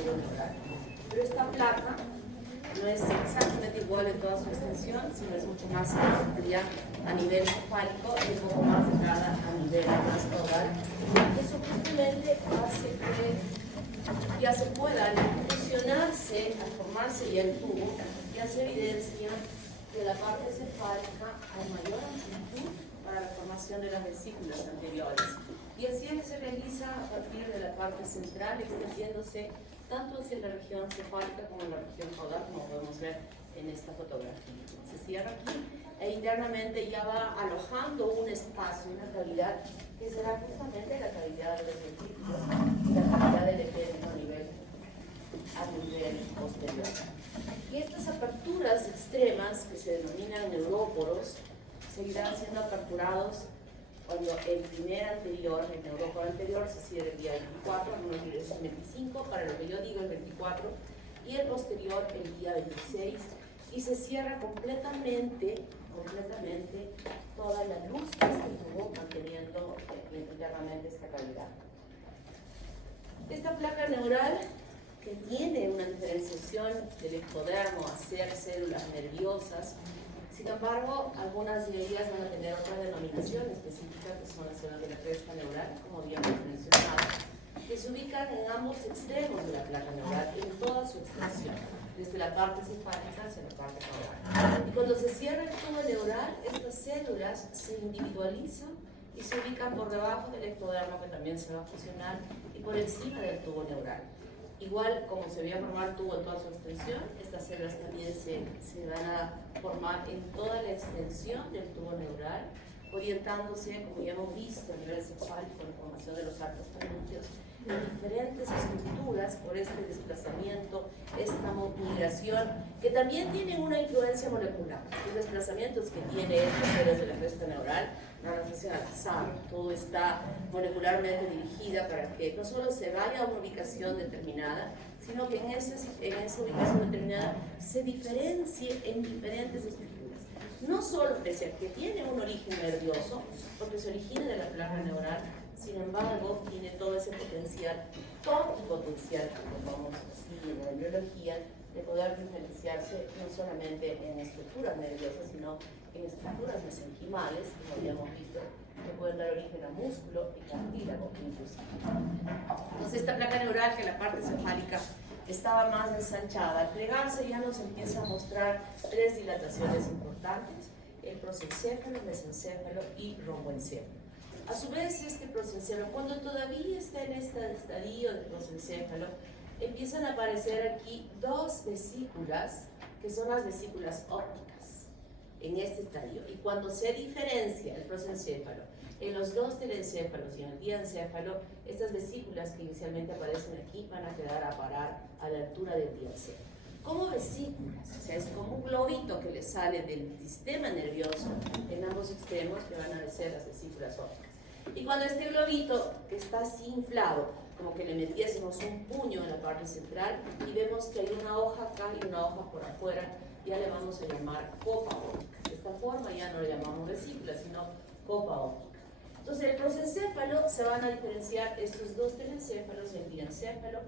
tubo neural. Pero esta placa no es exactamente igual en toda su extensión, sino es mucho más amplia a nivel cefálico y un poco más delgada a nivel más caudal. Eso justamente hace que ya se pueda fusionarse, al formarse ya el tubo, ya se evidencia que la parte cefálica hay mayor amplitud para la formación de las vesículas anteriores. Y así es que se realiza a partir de la parte central, extendiéndose tanto hacia la región cefálica como en la región caudal, como podemos ver en esta fotografía. Se cierra aquí e internamente ya va alojando un espacio, una cavidad, que será justamente la cavidad de los vesículos y la cavidad del epédimo a nivel posterior. Y estas aperturas extremas, que se denominan neuróporos, seguirán siendo aperturados cuando el primer anterior, el neuróporo anterior, se cierre el día 24, algunos días el 25, para lo que yo digo el 24, y el posterior el día 26, y se cierra completamente toda la luz que se tuvo manteniendo internamente esta cavidad. Esta placa neural, que tiene una diferenciación del ectodermo a ser células nerviosas, sin embargo, algunas de ellas van a tener otra denominación específica, que son las células de la cresta neural, como habíamos mencionado, que se ubican en ambos extremos de la placa neural, en toda su extensión, desde la parte cefálica hacia la parte caudal. Y cuando se cierra el tubo neural, estas células se individualizan y se ubican por debajo del ectodermo, que también se va a fusionar, y por encima del tubo neural. Igual como se veía formar el tubo en toda su extensión, estas células también se van a formar en toda la extensión del tubo neural, orientándose, como ya hemos visto, a nivel cefálico, en la formación de los arcos faringeos, en diferentes estructuras por este desplazamiento, esta migración, que también tienen una influencia molecular. Los desplazamientos que tiene estas células de la cresta neural no nos hacen al azar, todo está molecularmente dirigida para que no solo se vaya a una ubicación determinada, sino que en esa ubicación determinada se diferencie en diferentes estructuras. No solo pese a que tiene un origen nervioso, porque se origina de la placa neural, sin embargo, tiene todo ese potencial, potencial, como vamos a decir en la biología, de poder diferenciarse no solamente en estructuras nerviosas, sino en estructuras mesenquimales, como habíamos visto, que pueden dar origen a músculo y cartílago inclusive. Entonces, esta placa neural, que la parte cefálica estaba más ensanchada, al plegarse ya nos empieza a mostrar tres dilataciones importantes: el prosencéfalo, el mesencéfalo y romboencéfalo. A su vez, este prosencéfalo, cuando todavía está en este estadio del prosencéfalo, empiezan a aparecer aquí dos vesículas, que son las vesículas ópticas, en este estadio. Y cuando se diferencia el prosencéfalo en los dos telencéfalos y en el diencéfalo, estas vesículas que inicialmente aparecen aquí van a quedar a parar a la altura del diencéfalo. Como vesículas, o sea, es como un globito que le sale del sistema nervioso en ambos extremos, que van a ser las vesículas ópticas. Y cuando este globito, que está así inflado, como que le metiésemos un puño en la parte central y vemos que hay una hoja acá y una hoja por afuera, ya le vamos a llamar copa óptica. De esta forma ya no le llamamos vesícula, sino copa óptica. Entonces, el prosencéfalo se van a diferenciar estos dos telencéfalos, el diencéfalo.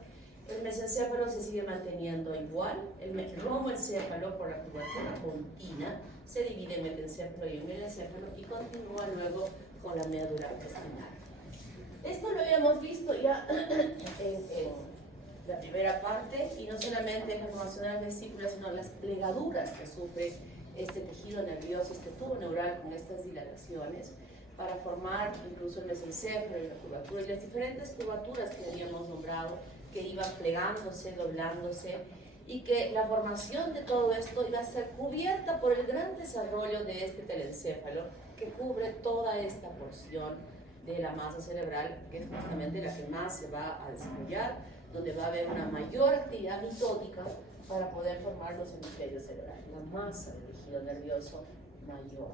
El mesencéfalo se sigue manteniendo igual. El romboencéfalo, por la curvatura pontina, se divide en metencéfalo y en melencéfalo y continúa luego con la médula espinal. Esto lo habíamos visto ya en la primera parte, y no solamente en la formación de las vesículas, sino las plegaduras que sufre este tejido nervioso, este tubo neural con estas dilataciones, para formar incluso el mesencéfalo y la curvatura, y las diferentes curvaturas que habíamos nombrado, que iban plegándose, doblándose, y que la formación de todo esto iba a ser cubierta por el gran desarrollo de este telencéfalo, que cubre toda esta porción de la masa cerebral, que es justamente la que más se va a desarrollar, donde va a haber una mayor actividad mitótica para poder formar los hemisferios cerebrales, la masa del tejido nervioso mayor.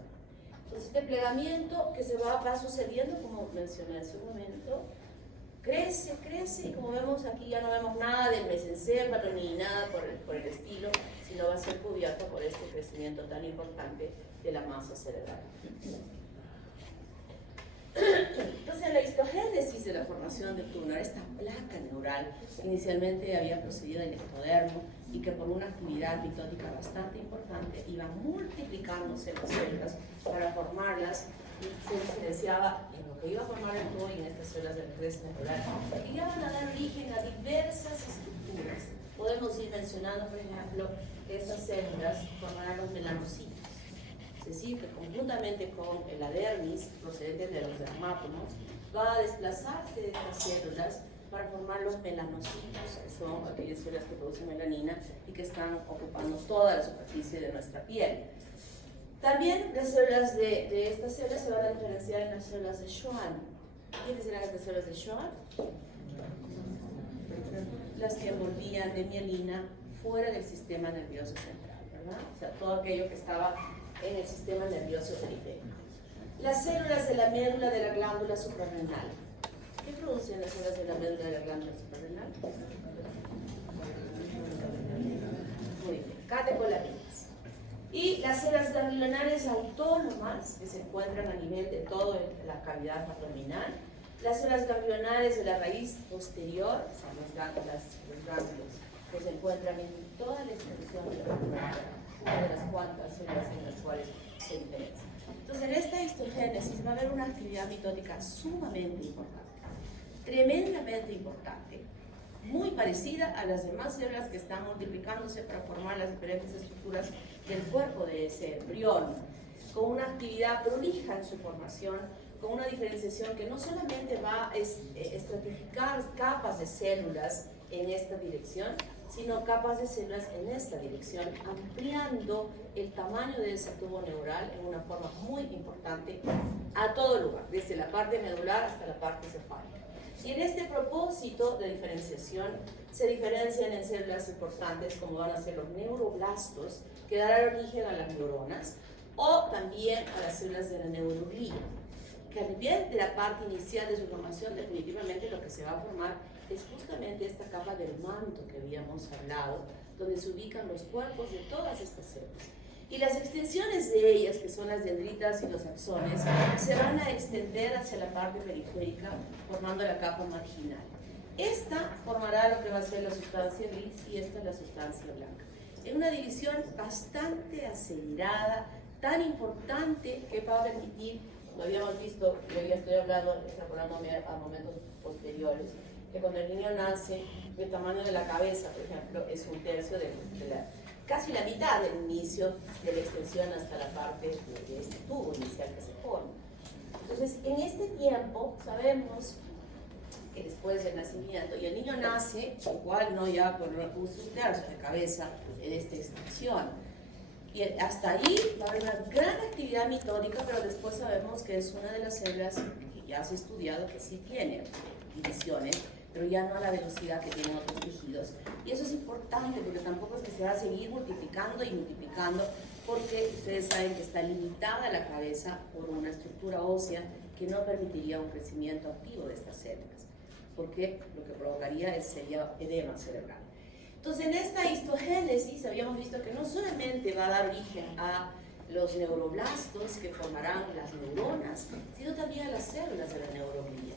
Entonces, este plegamiento que se va sucediendo, como mencioné hace un momento, crece, y como vemos aquí ya no vemos nada del mesencéfalo ni nada por el estilo, sino va a ser cubierto por este crecimiento tan importante de la masa cerebral. Entonces, la histogénesis de la formación del túnel, esta placa neural, inicialmente había procedido en el ectodermo y que por una actividad mitótica bastante importante iba multiplicándose las células para formarlas, y se diferenciaba en lo que iba a formar el túnel y en estas células del resto neural, que iban a dar origen a diversas estructuras. Podemos ir mencionando, por ejemplo, que estas células formarán los melanocitos. Es decir, que conjuntamente con la dermis procedente de los dermátomos va a desplazarse de estas células para formar los melanocitos, que son aquellas células que producen melanina y que están ocupando toda la superficie de nuestra piel. También las células de estas células se van a diferenciar en las células de Schwann. ¿Quiénes eran estas células de Schwann? Las que envolvían de mielina fuera del sistema nervioso central, ¿verdad? O sea, todo aquello que estaba en el sistema nervioso periférico. Las células de la médula de la glándula suprarrenal. ¿Qué producen las células de la médula de la glándula suprarrenal? Muy bien, catecolaminas. Y las células ganglionares autónomas que se encuentran a nivel de toda la cavidad abdominal. Las células ganglionares de la raíz posterior, son los ganglios que se encuentran en toda la extensión de la glándula, una de las cuantas células en las cuales se diferencian. Entonces, en esta histogénesis va a haber una actividad mitótica sumamente importante, tremendamente importante, muy parecida a las demás células que están multiplicándose para formar las diferentes estructuras del cuerpo de ese embrión, con una actividad prolija en su formación, con una diferenciación que no solamente va a estratificar capas de células en esta dirección, sino capas de células en esta dirección, ampliando el tamaño de ese tubo neural en una forma muy importante a todo lugar, desde la parte medular hasta la parte cefálica. Y en este propósito de diferenciación se diferencian en células importantes como van a ser los neuroblastos, que darán origen a las neuronas, o también a las células de la neuroglía, que a nivel de la parte inicial de su formación definitivamente lo que se va a formar es justamente esta capa del manto que habíamos hablado, donde se ubican los cuerpos de todas estas células. Y las extensiones de ellas, que son las dendritas y los axones, se van a extender hacia la parte periférica, formando la capa marginal. Esta formará lo que va a ser la sustancia gris y esta la sustancia blanca. En una división bastante acelerada, tan importante que va a permitir, lo habíamos visto, yo ya estoy hablando, extrapolándome a momentos posteriores, que cuando el niño nace, el tamaño de la cabeza, por ejemplo, es un tercio casi la mitad del inicio de la extensión hasta la parte de este tubo inicial que se forma. Entonces, en este tiempo sabemos que después del nacimiento, y el niño nace igual no ya con un tercio de cabeza en esta extensión, y hasta ahí va a haber una gran actividad mitótica, pero después sabemos que es una de las células que ya se ha estudiado que sí tiene divisiones, pero ya no a la velocidad que tienen otros tejidos. Y eso es importante porque tampoco es que se va a seguir multiplicando y multiplicando, porque ustedes saben que está limitada la cabeza por una estructura ósea que no permitiría un crecimiento activo de estas células, porque lo que provocaría sería edema cerebral. Entonces, en esta histogénesis habíamos visto que no solamente va a dar origen a los neuroblastos que formarán las neuronas, sino también a las células de la neuroglía.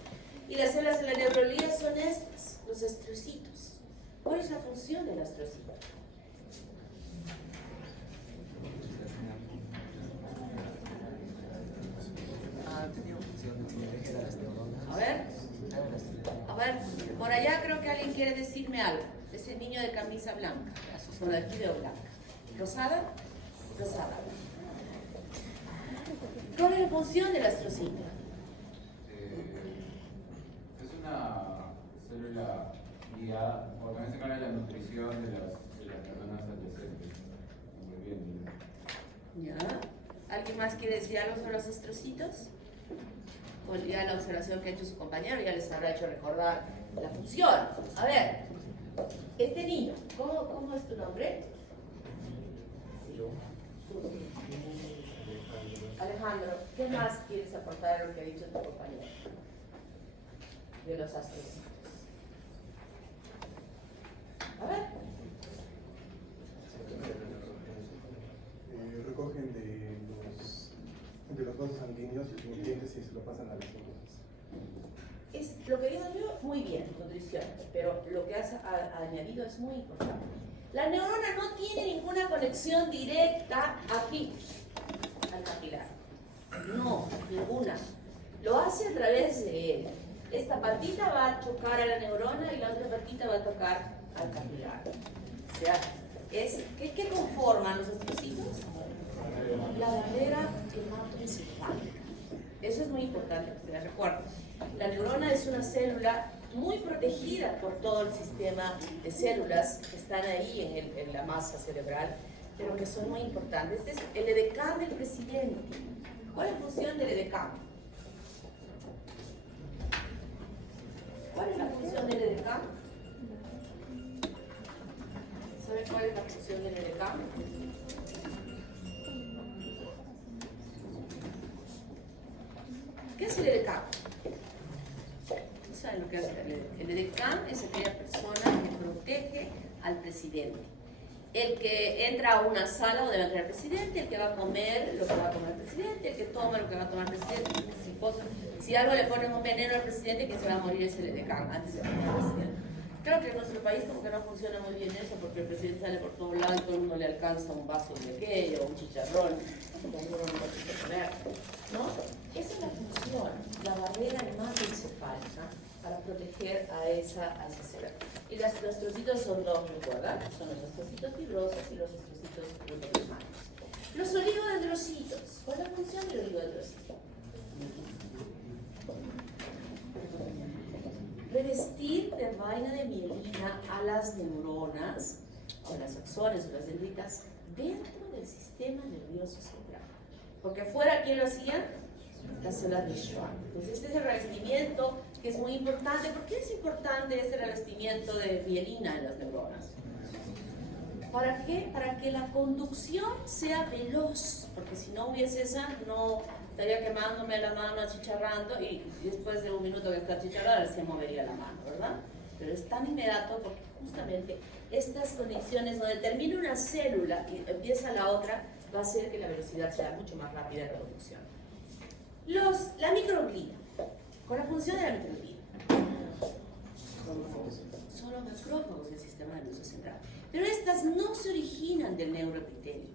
Y las células de la neuroglía son estas, los astrocitos. ¿Cuál es la función del astrocito? A ver, por allá creo que alguien quiere decirme algo. Ese niño de camisa blanca, bueno, aquí veo blanca. ¿Rosada? Rosada. ¿Cuál es la función del astrocito? Es una célula guía, o también se encarga de la nutrición de las neuronas adyacentes. ¿Ya? ¿Alguien más quiere decir algo sobre los astrocitos? O ya la observación que ha hecho su compañero ya les habrá hecho recordar la función. A ver, este niño, ¿cómo es tu nombre? Alejandro, ¿qué más quieres aportar a lo que ha dicho tu compañero de los astrocitos? A ver. Recogen de los vasos sanguíneos los nutrientes y se lo pasan a los ojos. lo que yo digo, muy bien, nutrición, pero lo que has añadido es muy importante. La neurona no tiene ninguna conexión directa aquí, al capilar. No, ninguna. Lo hace a través de él. Esta patita va a chocar a la neurona y la otra patita va a tocar al capilar. O sea, ¿qué conforman los ostrocitos? La barrera hematoencefálica. Eso es muy importante que se la recuerden. La neurona es una célula muy protegida por todo el sistema de células que están ahí en la masa cerebral, pero que son muy importantes. Este es el EDECAM del presidente. ¿Cuál es la función del EDECAM? ¿Cuál es la función del EDECAM? ¿Saben cuál es la función del EDECAM? ¿Qué es el EDECAM? ¿No saben lo que hace el EDECAM? Es aquella persona que protege al presidente. El que entra a una sala donde va a entrar el presidente, el que va a comer lo que va a comer el presidente, el que toma lo que va a tomar el presidente. Si algo le ponen un veneno al presidente, que se va a morir es el EDECAM antes de morir al presidente. Creo que en nuestro país como que no funciona muy bien eso, porque el presidente sale por todo lado y todo el mundo le alcanza un vaso de aquello, un chicharrón, ¿no? Esa es la función, la barrera hematoencefálica para proteger a esa célula. Y los trocitos son dos, ¿recuerdan? Son los trocitos fibrosos y los trocitos glutamatos. Los oligodendrocitos. ¿Cuál es la función del oligodendrocito? Revestir de vaina de mielina a las neuronas, o las axones o las dendritas, dentro del sistema nervioso central. Porque afuera, ¿quién lo hacía? Las células de Schwann. Entonces, este es el revestimiento que es muy importante. ¿Por qué es importante este revestimiento de mielina en las neuronas? ¿Para qué? Para que la conducción sea veloz, porque si no hubiese esa, no estaría quemándome la mano, achicharrando, y después de un minuto que está achicharrada se movería la mano, ¿verdad? Pero es tan inmediato porque justamente estas conexiones donde termina una célula y empieza la otra, va a hacer que la velocidad sea mucho más rápida en la conducción. La microglía. ¿Cuál es la función de la microglía? Son los macrófagos del sistema nervioso central. Pero estas no se originan del neuroepitelio.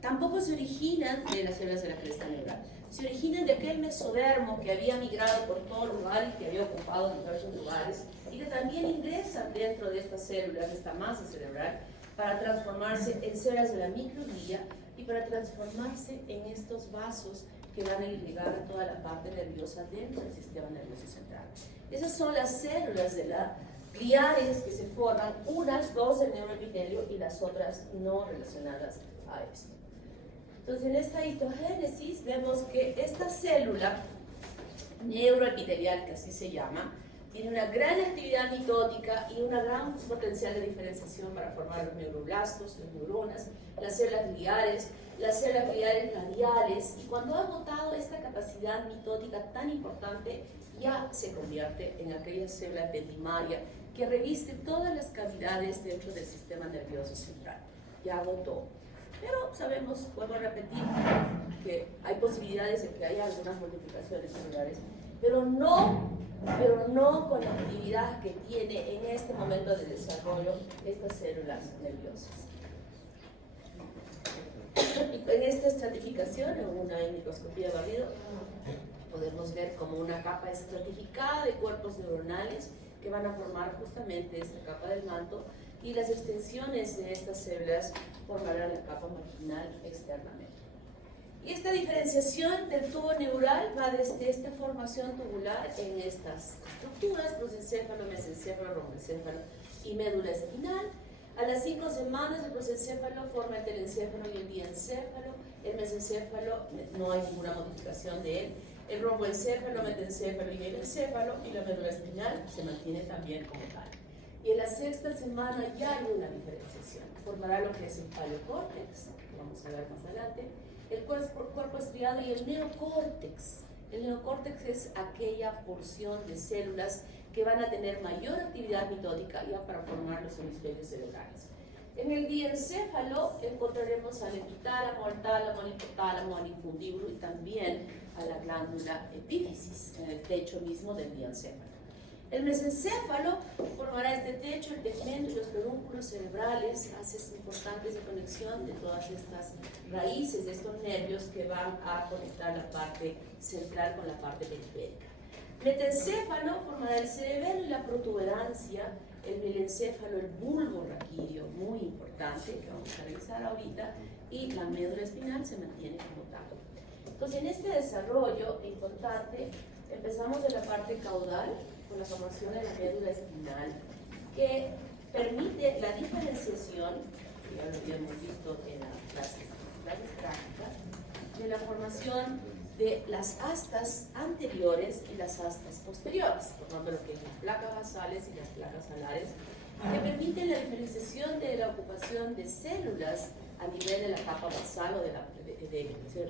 Tampoco se originan de las células de la cresta neural. Se originan de aquel mesodermo que había migrado por todo lugar y que había ocupado diversos lugares y que también ingresan dentro de estas células, de esta masa cerebral, para transformarse en células de la microglía y para transformarse en estos vasos que van a irrigar a toda la parte nerviosa dentro del sistema nervioso central. Esas son las células de la gliales que se forman, unas dos del neuroepitelio y las otras no relacionadas a esto. Entonces, en esta histogénesis vemos que esta célula neuroepitelial, que así se llama, tiene una gran actividad mitótica y una gran potencial de diferenciación para formar los neuroblastos, las neuronas, las células gliales radiales, y cuando ha agotado esta capacidad mitótica tan importante, ya se convierte en aquella célula ependimaria que reviste todas las cavidades dentro del sistema nervioso central. Ya agotó. Pero sabemos, vuelvo a repetir, que hay posibilidades de que haya algunas multiplicaciones celulares, pero no con la actividad que tiene en este momento de desarrollo estas células nerviosas. En esta estratificación, en una microscopía de barrido, podemos ver como una capa estratificada de cuerpos neuronales que van a formar justamente esta capa del manto, y las extensiones de estas células formarán la capa marginal externamente. Y esta diferenciación del tubo neural va desde esta formación tubular en estas estructuras, prosencéfalo, mesencéfalo, romboencéfalo y médula espinal. A las 5 semanas el prosencéfalo forma el telencéfalo y el diencéfalo. El mesencéfalo no hay ninguna modificación de él. El romboencéfalo, metencéfalo y mieloencéfalo, y la médula espinal se mantiene también como tal. Y en la 6ª semana ya hay una diferenciación. Formará lo que es el paleocórtex, que vamos a ver más adelante, el cuerpo estriado y el neocórtex. El neocórtex es aquella porción de células que van a tener mayor actividad mitótica ya para formar los hemisferios cerebrales. En el diencéfalo encontraremos al epitálamo, al tálamo, al hipotálamo, al infundíbulo y también a la glándula epífisis en el techo mismo del diencéfalo. El mesencéfalo formará este techo, el tegmento y los pedúnculos cerebrales, haces importantes de conexión de todas estas raíces, de estos nervios que van a conectar la parte central con la parte periférica. Metencéfalo formará el cerebelo y la protuberancia, el milencéfalo, el bulbo raquídeo, muy importante, que vamos a revisar ahorita, y la médula espinal se mantiene como tal. Entonces, en este desarrollo importante, empezamos de la parte caudal, con la formación de la médula espinal, que permite la diferenciación, que ya lo habíamos visto en las clases prácticas, de la formación de las astas anteriores y las astas posteriores, formando lo que es las placas basales y las placas alares, que permiten la diferenciación de la ocupación de células a nivel de la capa basal o de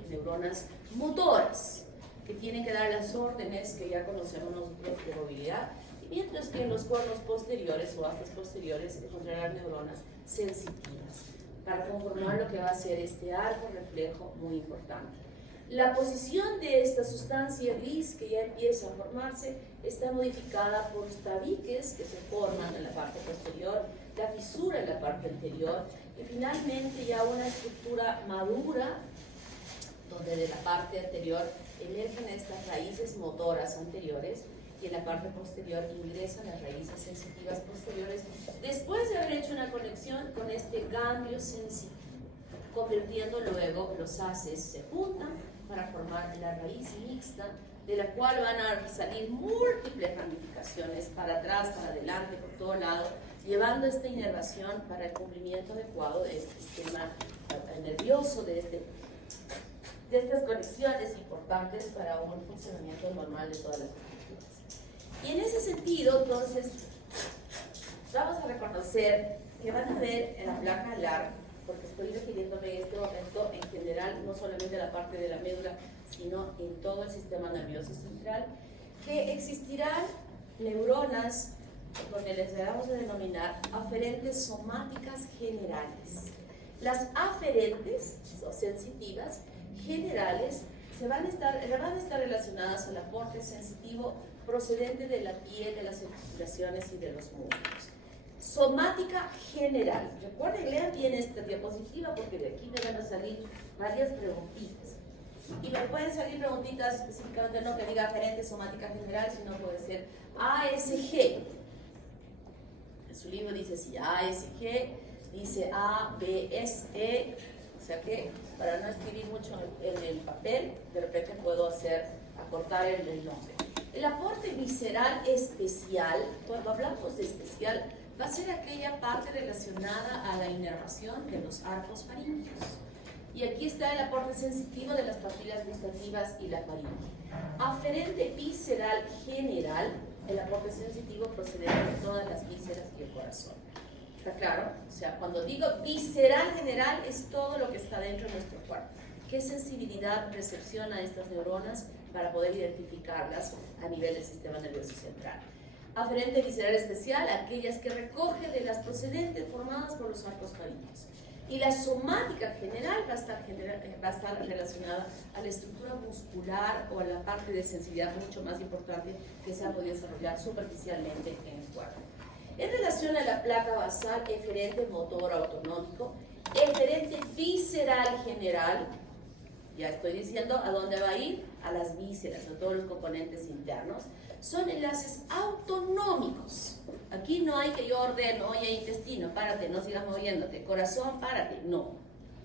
neuronas motoras, que tienen que dar las órdenes que ya conocemos nosotros de movilidad, y mientras que en los cuernos posteriores o astas posteriores encontrarán neuronas sensitivas, para conformar lo que va a ser este arco reflejo muy importante. La posición de esta sustancia gris que ya empieza a formarse está modificada por los tabiques que se forman en la parte posterior, la fisura en la parte anterior y finalmente ya una estructura madura donde de la parte anterior emergen estas raíces motoras anteriores y en la parte posterior ingresan las raíces sensitivas posteriores después de haber hecho una conexión con este ganglio sensitivo, convirtiendo luego los haces se juntan para formar la raíz mixta, de la cual van a salir múltiples ramificaciones para atrás, para adelante, por todo lado, llevando esta inervación para el cumplimiento adecuado de este sistema nervioso, de estas conexiones importantes para un funcionamiento normal de todas las estructuras. Y en ese sentido, entonces, vamos a reconocer que van a ver en la placa alar, porque estoy refiriéndome en este momento en general, no solamente a la parte de la médula, sino en todo el sistema nervioso central, que existirán neuronas, donde les vamos a denominar aferentes somáticas generales. Las aferentes o sensitivas generales van a estar relacionadas al aporte sensitivo procedente de la piel, de las articulaciones y de los músculos. Somática general. Recuerden, lean bien esta diapositiva porque de aquí me van a salir varias preguntitas. Y me pueden salir preguntitas específicamente no que diga aferente somática general, sino puede ser ASG. En su libro dice así, ASG, dice A, B, S, E. O sea que para no escribir mucho en el papel, de repente puedo acortar el nombre. El aporte visceral especial, cuando hablamos de especial, va a ser aquella parte relacionada a la inervación de los arcos faríngeos. Y aquí está el aporte sensitivo de las papilas gustativas y la faringe. Aferente visceral general, el aporte sensitivo procedente de todas las vísceras y el corazón. ¿Está claro? O sea, cuando digo visceral general, es todo lo que está dentro de nuestro cuerpo. ¿Qué sensibilidad recepciona estas neuronas para poder identificarlas a nivel del sistema nervioso central? Aferente visceral especial, aquellas que recoge de las procedentes formadas por los arcos faríngeos. Y la somática general va a estar relacionada a la estructura muscular o a la parte de sensibilidad mucho más importante que se ha podido desarrollar superficialmente en el cuerpo. En relación a la placa basal, eferente motor autonómico, eferente visceral general, ya estoy diciendo a dónde va a ir, a las vísceras, a todos los componentes internos, son enlaces autonómicos. Aquí no hay que yo ordeno, oye intestino, párate, no sigas moviéndote, corazón, párate, no.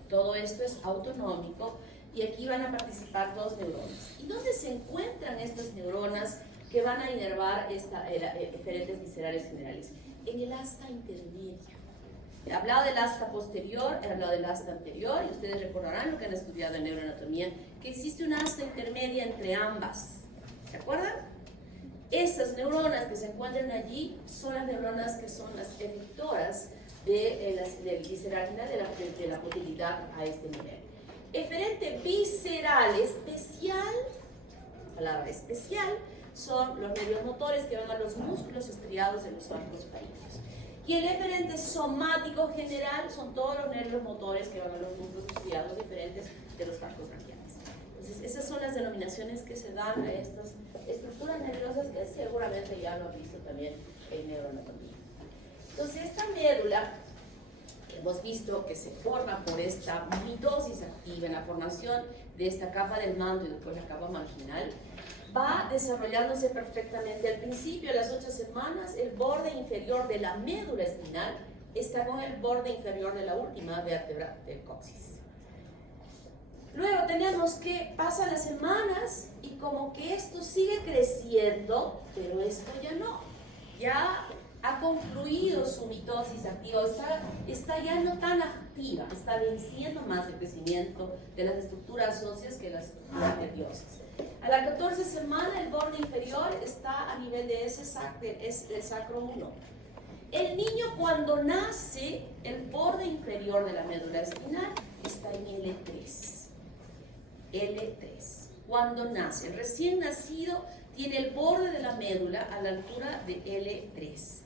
Todo esto es autonómico y aquí van a participar dos neuronas. ¿Y dónde se encuentran estas neuronas que van a inervar eferentes viscerales generales? En el asta intermedia. He hablado del asta posterior, he hablado del asta anterior, y ustedes recordarán lo que han estudiado en neuroanatomía, que existe una asta intermedia entre ambas. ¿Se acuerdan? Estas neuronas que se encuentran allí son las neuronas que son las efectoras del visceral, de la motilidad a este nivel. Eferente visceral especial, palabra especial, son los nervios motores que van a los músculos estriados de los arcos faríngeos. Y el eferente somático general son todos los nervios motores que van a los músculos estriados diferentes de los arcos braquiales. Entonces, esas son las denominaciones que se dan a estas estructuras nerviosas que seguramente ya lo han visto también en neuroanatomía. Entonces, esta médula, hemos visto que se forma por esta mitosis activa en la formación de esta capa del manto y después la capa marginal, va desarrollándose perfectamente. Al principio, a las 8 semanas, el borde inferior de la médula espinal está con el borde inferior de la última vértebra del coxis. Luego tenemos que pasan las semanas y como que esto sigue creciendo, pero esto ya no. Ya ha concluido su mitosis activa, está ya no tan activa, está venciendo más el crecimiento de las estructuras óseas que las estructuras nerviosas. A la 14 semana el borde inferior está a nivel de es el sacro 1. El niño cuando nace, el borde inferior de la médula espinal está en L3. L3. Cuando nace, el recién nacido tiene el borde de la médula a la altura de L3.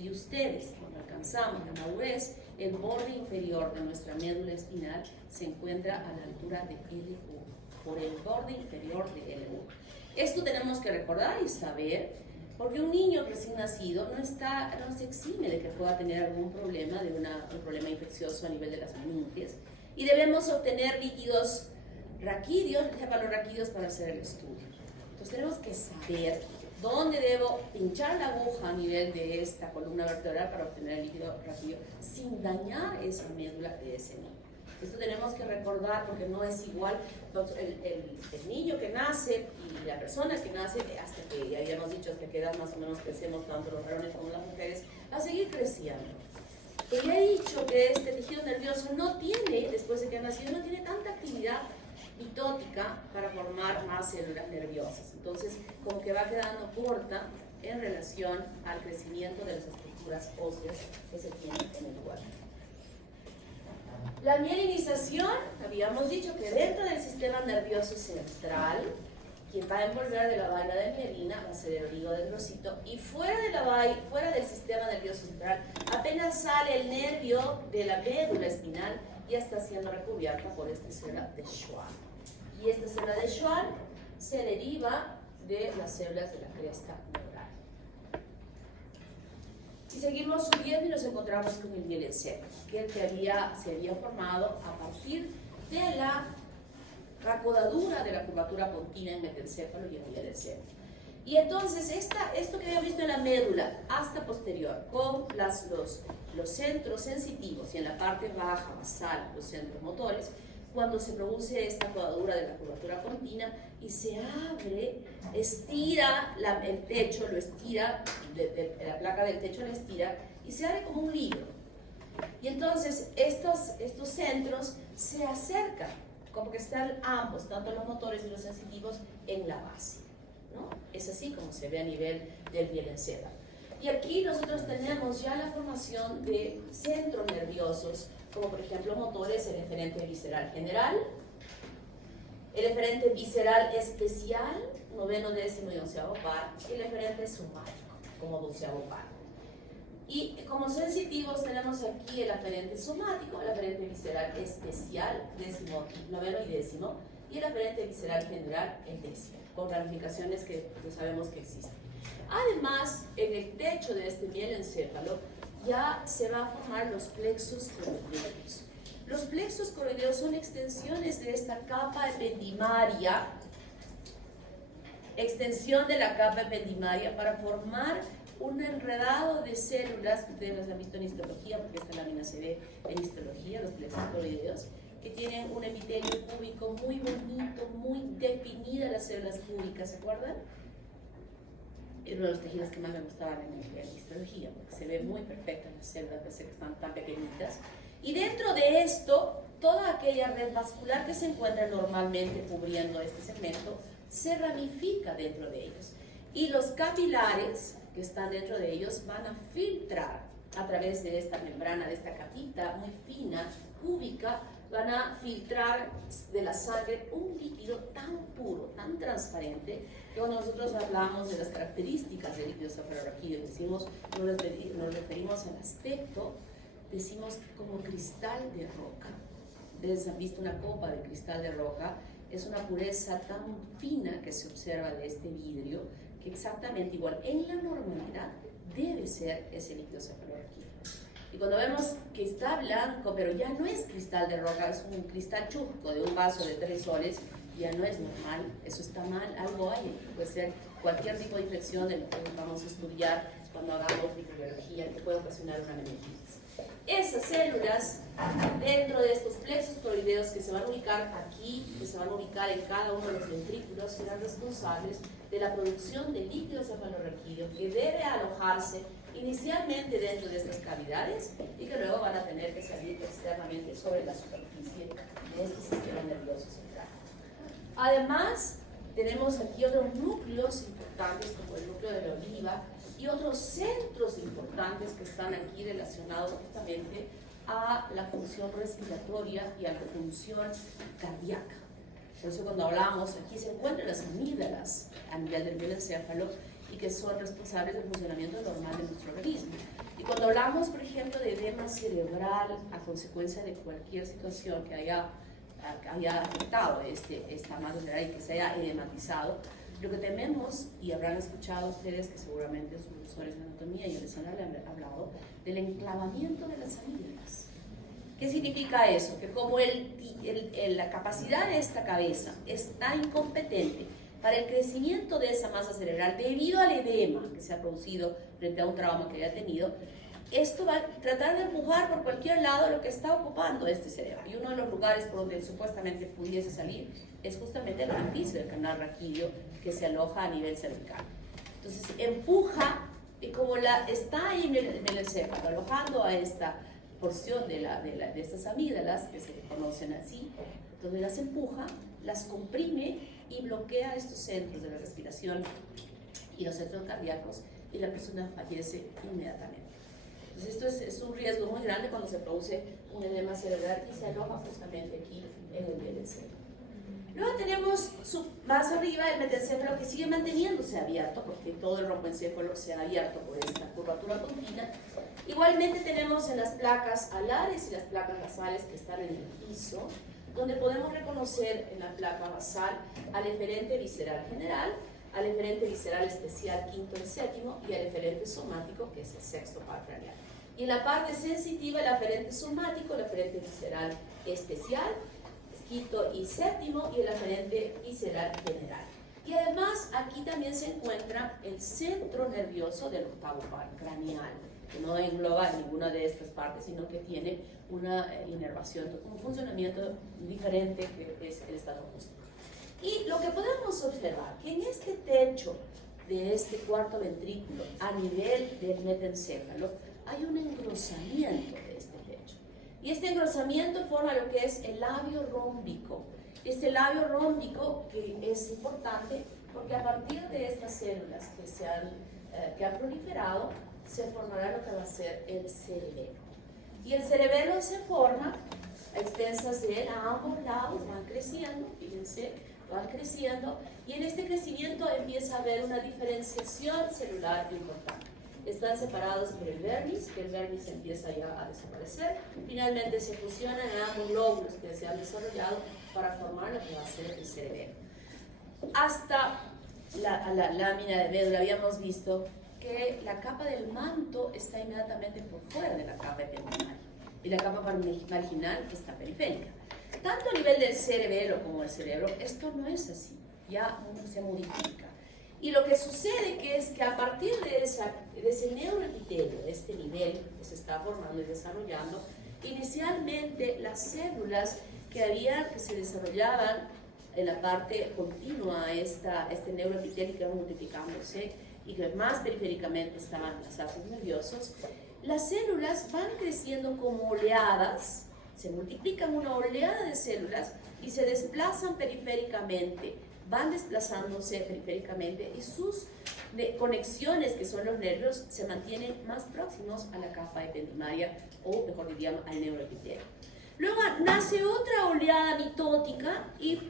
Y ustedes, cuando alcanzamos la madurez, el borde inferior de nuestra médula espinal se encuentra a la altura de L1, por el borde inferior de L1. Esto tenemos que recordar y saber, porque un niño recién nacido no se exime de que pueda tener algún problema, un problema infeccioso a nivel de las meninges, y debemos obtener líquidos raquídeos, cefalorraquídeos para hacer el estudio. Entonces tenemos que saber dónde debo pinchar la aguja a nivel de esta columna vertebral para obtener el líquido raquídeo sin dañar esa médula de ese niño. Esto tenemos que recordar porque no es igual el niño que nace y la persona que nace, hasta que ya habíamos dicho, hasta que edad más o menos crecemos tanto los varones como las mujeres, va a seguir creciendo. Pero ya he dicho que este tejido nervioso no tiene, después de que ha nacido, no tiene tanta actividad mitótica para formar más células nerviosas. Entonces, como que va quedando corta en relación al crecimiento de las estructuras óseas que se tienen en el cuerpo. La mielinización, habíamos dicho que dentro del sistema nervioso central, quien va a envolver de la vaina de mielina va a ser el oligodendrocito, y fuera del sistema nervioso central, apenas sale el nervio de la médula espinal, ya está siendo recubierta por esta célula de Schwann. Y esta célula de Schwann se deriva de las células de la cresta neural. Y seguimos subiendo y nos encontramos con el mielencéfalo, que se había formado a partir de la racodadura de la curvatura pontina en metencéfalo y en mielencéfalo. Y entonces esto que habíamos visto en la médula hasta posterior, con los centros sensitivos y en la parte baja basal los centros motores, cuando se produce esta rodadura de la curvatura pontina y se abre, estira el techo, lo estira, la placa del techo lo estira y se abre como un libro. Y entonces estos centros se acercan, como que están ambos, tanto los motores y los sensitivos, en la base, ¿no? Es así como se ve a nivel del mielencéfalo. Y aquí nosotros tenemos ya la formación de centros nerviosos, como por ejemplo motores, el eferente visceral general, el eferente visceral especial, 9º, 10º y 11º par, y el eferente somático, como 12º par. Y como sensitivos tenemos aquí el eferente somático, el eferente visceral especial, 9º y 10º, y el eferente visceral general, el 10º, con ramificaciones que ya sabemos que existen. Además, en el techo de este mielencéfalo ya se van a formar los plexos coroideos. Los plexos coroideos son extensiones de esta capa ependimaria, extensión de la capa ependimaria para formar un enredado de células, que ustedes las han visto en histología, porque esta lámina se ve en histología, los plexos coroideos, que tienen un epitelio cúbico muy bonito, muy definida las células cúbicas, ¿se acuerdan? Es uno de los tejidos que más me gustaban en la histología, porque se ve muy perfecta en las células, pese a que están tan pequeñitas. Y dentro de esto, toda aquella red vascular que se encuentra normalmente cubriendo este segmento, se ramifica dentro de ellos. Y los capilares que están dentro de ellos van a filtrar a través de esta membrana, de esta capita muy fina, cúbica, van a filtrar de la sangre un líquido tan puro, tan transparente, que cuando nosotros hablamos de las características del líquido cefalorraquídeo, nos referimos al aspecto, decimos como cristal de roca. Ustedes han visto una copa de cristal de roca es una pureza tan fina que se observa de este vidrio, que exactamente igual en la normalidad debe ser ese líquido cefalorraquídeo. Y cuando vemos que está blanco, pero ya no es cristal de roca, es un cristal chusco de un vaso de 3 soles, ya no es normal, eso está mal, algo hay, puede ser cualquier tipo de infección de lo que vamos a estudiar cuando hagamos microbiología que puede ocasionar una meningitis. Esas células dentro de estos plexos coroideos que se van a ubicar aquí, que se van a ubicar en cada uno de los ventrículos, serán responsables de la producción de líquido cefalorraquídeo que debe alojarse inicialmente dentro de estas cavidades y que luego van a tener que salir externamente sobre la superficie de este sistema nervioso central. Además, tenemos aquí otros núcleos importantes como el núcleo de la oliva y otros centros importantes que están aquí relacionados justamente a la función respiratoria y a la función cardíaca. Por eso cuando hablamos, aquí se encuentran las amígdalas a nivel del mielencéfalo y que son responsables del funcionamiento normal de nuestro organismo. Y cuando hablamos, por ejemplo, de edema cerebral a consecuencia de cualquier situación que haya afectado esta masa cerebral y que se haya edematizado, lo que tememos, y habrán escuchado ustedes que seguramente sus profesores de anatomía ya les han hablado, del enclavamiento de las amígdalas. ¿Qué significa eso? Que como la capacidad de esta cabeza está incompetente para el crecimiento de esa masa cerebral debido al edema que se ha producido frente a un trauma que haya tenido, esto va a tratar de empujar por cualquier lado lo que está ocupando este cerebro. Y uno de los lugares por donde supuestamente pudiese salir es justamente el orificio del canal raquídeo que se aloja a nivel cervical. Entonces empuja, y como está ahí en el encéfalo, alojando a esta porción de estas amígdalas, que se conocen así, entonces las empuja, las comprime y bloquea estos centros de la respiración y los centros cardíacos y la persona fallece inmediatamente. Entonces esto es un riesgo muy grande cuando se produce un edema cerebral y se aloja justamente aquí en el mielencéfalo. Luego tenemos más arriba el metencéfalo que sigue manteniéndose abierto porque todo el romboencéfalo se ha abierto por esta curvatura continua. Igualmente tenemos en las placas alares y las placas basales que están en el piso, donde podemos reconocer en la placa basal al eferente visceral general, al eferente visceral especial quinto y séptimo y al eferente somático que es el sexto par craneal. Y en la parte sensitiva el eferente somático, el eferente visceral especial, quinto y séptimo y el eferente visceral general. Y además aquí también se encuentra el centro nervioso del octavo par craneal, que no engloba ninguna de estas partes, sino que tiene una inervación, un funcionamiento diferente que es el estado acústico. Y lo que podemos observar, que en este techo de este cuarto ventrículo, a nivel del metencéfalo, hay un engrosamiento de este techo. Y este engrosamiento forma lo que es el labio rómbico. Este labio rómbico que es importante porque a partir de estas células que han proliferado, se formará lo que va a ser el cerebelo. Y el cerebelo se forma a expensas de él, a ambos lados, van creciendo, fíjense, van creciendo, y en este crecimiento empieza a haber una diferenciación celular importante. Están separados por el vermis, que el vermis empieza ya a desaparecer. Finalmente se fusionan en ambos lóbulos que se han desarrollado para formar lo que va a ser el cerebelo. Hasta la lámina de médula habíamos visto que la capa del manto está inmediatamente por fuera de la capa epidermal y la capa marginal está periférica. Tanto a nivel del cerebelo como del cerebro, esto no es así, ya se modifica. Y lo que sucede es que a partir de ese neuroepitelio, de este nivel que se está formando y desarrollando, inicialmente las células que se desarrollaban en la parte continua a este neuroepitelio que va multiplicándose y que más periféricamente estaban los arcos nerviosos, las células van creciendo como oleadas, se multiplican una oleada de células y se desplazan periféricamente, van desplazándose periféricamente y sus conexiones, que son los nervios, se mantienen más próximos a la capa epidermaria o, mejor diríamos, al neuroepitelio. Luego nace otra oleada mitótica y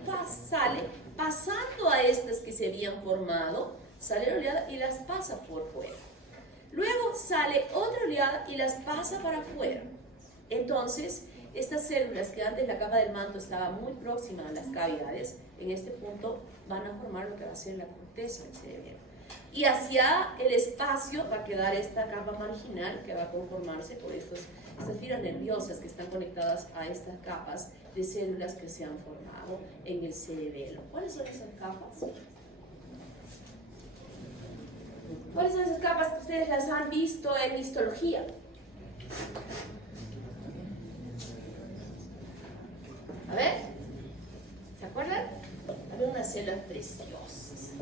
sale, pasando a estas que se habían formado, sale la oleada y las pasa por fuera. Luego sale otra oleada y las pasa para afuera. Entonces, estas células que antes la capa del manto estaba muy próxima a las cavidades, en este punto van a formar lo que va a ser la corteza del cerebelo. Y hacia el espacio va a quedar esta capa marginal que va a conformarse por estas fibras nerviosas que están conectadas a estas capas de células que se han formado en el cerebelo. ¿Cuáles son esas capas? ¿Cuáles son esas capas que ustedes las han visto en histología? A ver, ¿se acuerdan? Había unas células preciosas.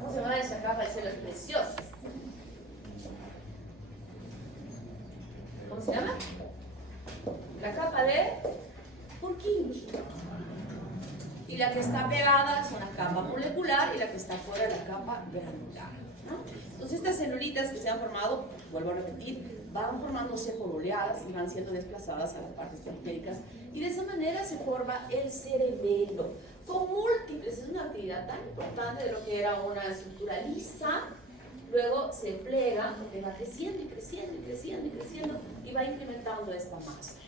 ¿Cómo se llama esa capa de células preciosas? ¿Cómo se llama? La capa de Purkinje. Y la que está pegada es una capa molecular y la que está fuera es la capa granular, ¿no? Entonces estas celulitas que se han formado, vuelvo a repetir, van formándose por oleadas y van siendo desplazadas a las partes periféricas y de esa manera se forma el cerebelo con múltiples, es una actividad tan importante de lo que era una estructura lisa, luego se plega, porque va creciendo y creciendo y creciendo y creciendo y va incrementando esta masa.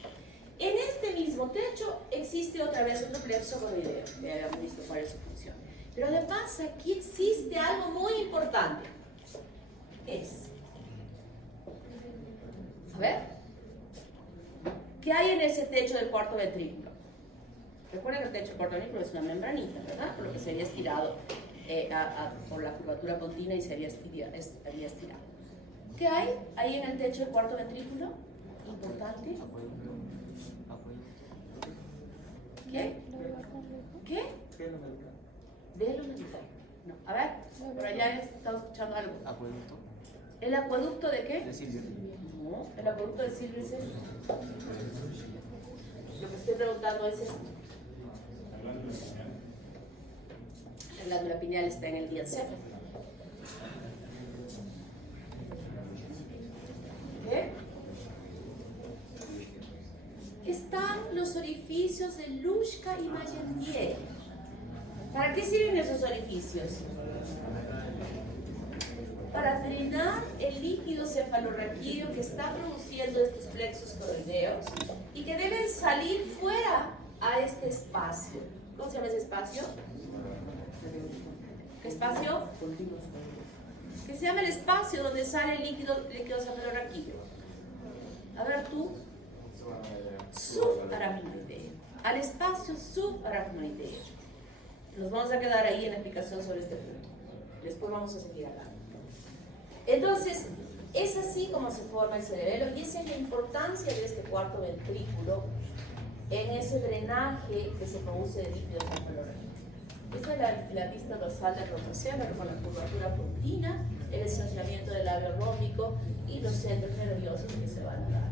En este mismo techo existe otra vez otro plexo coroideo, que habíamos visto cuál es su función. Pero además aquí existe algo muy importante. ¿Qué es? A ver. ¿Qué hay en ese techo del cuarto ventrículo? Recuerden que el techo del cuarto ventrículo es una membranita, ¿verdad? Por lo que se había estirado por la curvatura continua y se había estirado. ¿Qué hay ahí en el techo del cuarto ventrículo? Importante. ¿Qué? ¿Qué? Velo medial. No, a ver, por allá estamos escuchando algo. ¿Acueducto? ¿El acueducto de qué? De Silvio. No, el acueducto de Silvio es esto. Lo que estoy preguntando es esto. La glándula pineal está en el diencéfalo. ¿Qué? Están los orificios de Luschka y Mayendier. ¿Para qué sirven esos orificios? Para drenar el líquido cefalorraquídeo que está produciendo estos plexos coroideos y que deben salir fuera a este espacio. ¿Cómo se llama ese espacio? ¿Qué espacio? Que se llama el espacio donde sale el líquido cefalorraquídeo. A ver tú. Subaracnoideo. Al espacio subaracnoideo. Nos vamos a quedar ahí en la explicación sobre este punto. Después vamos a seguir hablando. Entonces, es así como se forma el cerebelo y esa es la importancia de este cuarto ventrículo en ese drenaje que se produce de líquido cefalorraquídeo. Esta es la pista dorsal del rotocéfalo con la curvatura puntina, el estacionamiento del labio rómbico y los centros nerviosos que se van a dar.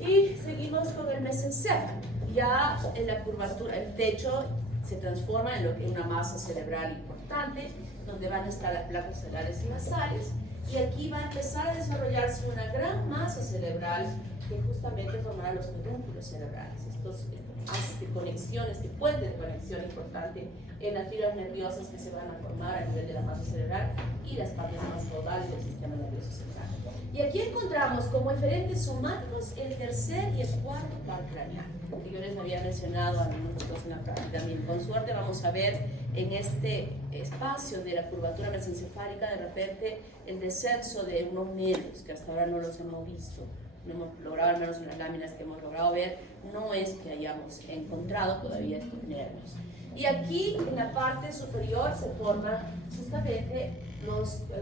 Y seguimos con el mesencéfalo. Ya en la curvatura, el techo se transforma en lo que es una masa cerebral importante, donde van a estar las placas celulares y basales, y aquí va a empezar a desarrollarse una gran masa cerebral que justamente formará los pedúnculos cerebrales, estos haces de conexión, este puente de conexión importante en las fibras nerviosas que se van a formar a nivel de la masa cerebral y las partes más caudales del sistema nervioso central. Y aquí encontramos como diferentes somáticos el tercer y el cuarto par craneal, que yo les había mencionado a nosotros en la práctica también. Con suerte vamos a ver en este espacio de la curvatura mesencefálica de repente el descenso de unos nervios que hasta ahora no los hemos visto, no hemos logrado, al menos en las láminas que hemos logrado ver, no es que hayamos encontrado todavía estos nervios. Y aquí en la parte superior se forma justamente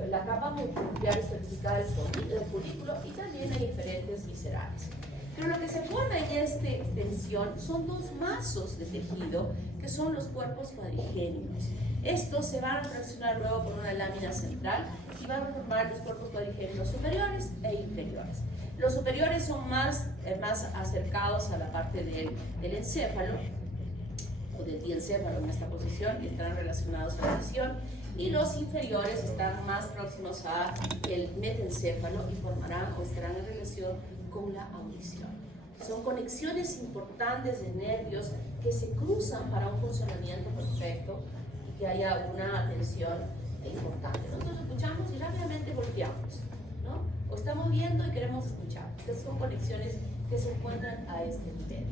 la capa nuclear estratificada del folículo y también hay diferentes viscerales. Pero lo que se forma en esta extensión son dos mazos de tejido que son los cuerpos cuadrigénicos. Estos se van a fraccionar luego por una lámina central y van a formar los cuerpos cuadrigénicos superiores e inferiores. Los superiores son más acercados a la parte del encéfalo o del diencéfalo en esta posición y están relacionados a la visión, y los inferiores están más próximos al metencéfalo y formarán o estarán en relación con la audición. Son conexiones importantes de nervios que se cruzan para un funcionamiento perfecto y que haya una atención importante. Nosotros escuchamos y rápidamente volteamos, ¿no? O estamos viendo y queremos escuchar. Estas son conexiones que se encuentran a este nivel.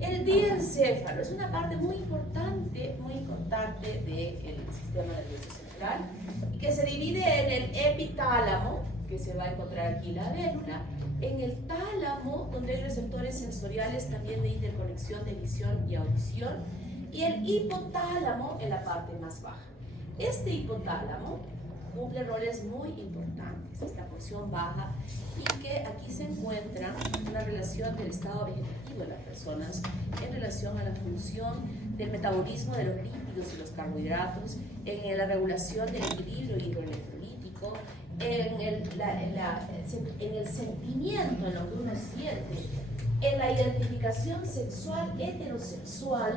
El diencéfalo es una parte muy importante del sistema nervioso central y que se divide en el epitálamo, que se va a encontrar aquí la vélula, en el tálamo, donde hay receptores sensoriales también de interconexión de visión y audición, y el hipotálamo en la parte más baja. Este hipotálamo cumple roles muy importantes, esta porción baja, y que aquí se encuentra una relación del estado vegetativo de las personas en relación a la función del metabolismo de los lípidos y los carbohidratos, en la regulación del equilibrio hidroelectrolítico, en el sentimiento, en lo que uno siente, en la identificación sexual heterosexual,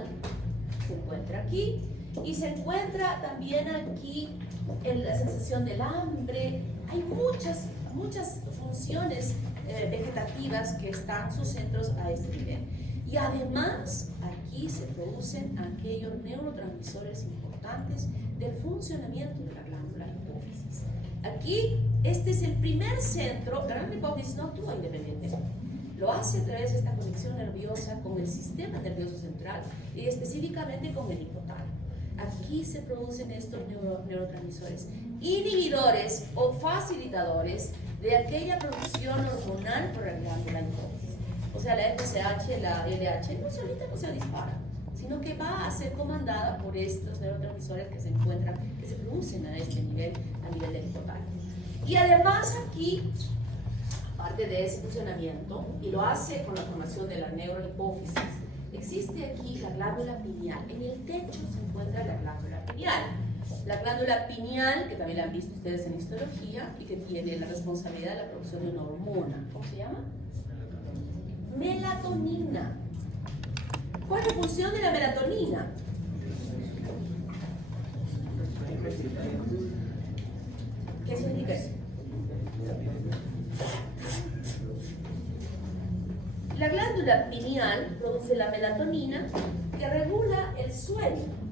se encuentra aquí, y se encuentra también aquí en la sensación del hambre. Hay muchas funciones vegetativas que están sus centros a este nivel. Y además, aquí se producen aquellos neurotransmisores importantes del funcionamiento de la glándula hipófisis. Aquí, este es el primer centro. La glándula hipófisis no actúa independientemente. Lo hace a través de esta conexión nerviosa con el sistema nervioso central y específicamente con el hipotálamo. Aquí se producen estos neurotransmisores inhibidores o facilitadores de aquella producción hormonal por la glándula hipófisis. O sea, la FSH, la LH, no solita no se dispara, sino que va a ser comandada por estos neurotransmisores que se encuentran, que se producen a este nivel, a nivel del hipotálamo. Y además aquí, aparte de ese funcionamiento, y lo hace con la formación de la neurohipófisis, existe aquí la glándula pineal. En el techo se encuentra la glándula pineal. La glándula pineal, que también la han visto ustedes en histología, y que tiene la responsabilidad de la producción de una hormona. ¿Cómo se llama? Melatonina. ¿Cuál es la función de la melatonina? ¿Qué significa eso? La glándula pineal produce la melatonina que regula el sueño.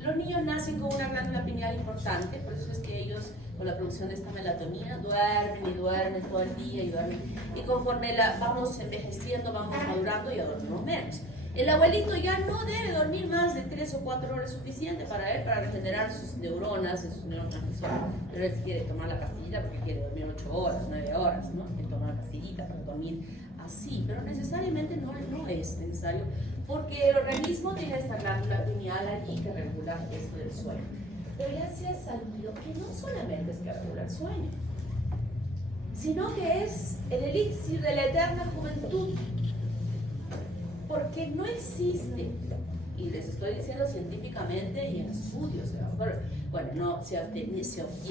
Los niños nacen con una glándula pineal importante, por eso es que ellos, con la producción de esta melatonina, duermen todo el día y duermen. Y conforme vamos envejeciendo, vamos madurando y dormimos menos. El abuelito ya no debe dormir más de 3 o 4 horas suficiente para él, para regenerar sus neuronas, sus neurotransmisores. Pero él quiere tomar la pastillita porque quiere dormir 8 horas, 9 horas, ¿no? Él toma la pastillita para dormir así, pero necesariamente no es necesario, porque el organismo tiene esta glándula pineal allí que regula esto del sueño. Pero ya se ha sabido que no solamente es que regula el sueño, sino que es el elixir de la eterna juventud, porque no existe, y les estoy diciendo científicamente y en estudios, bueno, no,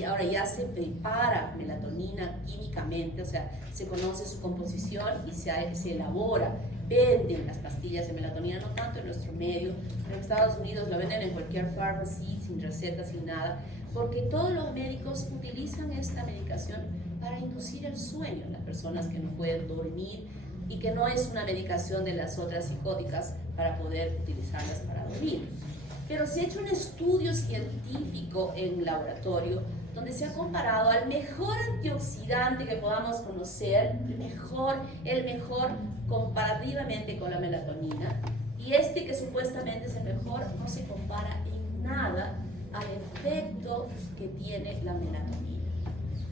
ahora ya se prepara melatonina químicamente, o sea, se conoce su composición y se elabora, venden las pastillas de melatonina, no tanto en nuestro medio, en Estados Unidos lo venden en cualquier pharmacy, sin receta, sin nada, porque todos los médicos utilizan esta medicación para inducir el sueño en las personas que no pueden dormir, y que no es una medicación de las otras psicóticas para poder utilizarlas para dormir. Pero se ha hecho un estudio científico en laboratorio donde se ha comparado al mejor antioxidante que podamos conocer, el mejor comparativamente con la melatonina, y este que supuestamente es el mejor no se compara en nada al efecto que tiene la melatonina.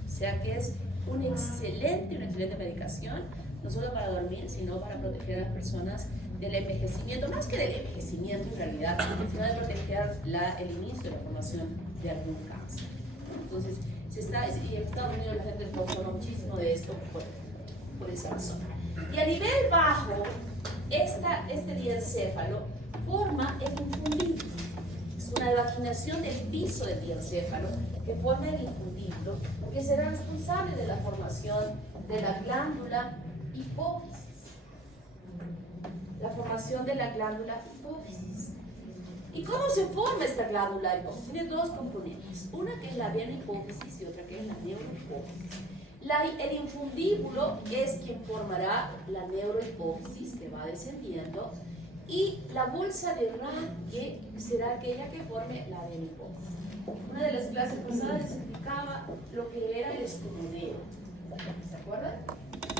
O sea que es una excelente medicación, no solo para dormir, sino para proteger a las personas del envejecimiento, más que del envejecimiento en realidad, sino de proteger el inicio de la formación de algún cáncer. Entonces, y en Estados Unidos la gente informa muchísimo de esto por esa razón. Y a nivel bajo, este diencéfalo forma el infundiblo. Es una evaginación del piso del diencéfalo que forma el infundiblo, que será responsable de la formación de la glándula hipófisis. La formación de la glándula hipófisis. ¿Y cómo se forma esta glándula hipófisis? Tiene dos componentes, una que es la hipófisis y otra que es la neurohipófisis. El infundíbulo es quien formará la neurohipófisis, que va descendiendo, y la bolsa de Rathke será aquella que forme la adenohipófisis. Una de las clases pasadas explicaba lo que era el estomodeo. ¿Se acuerdan?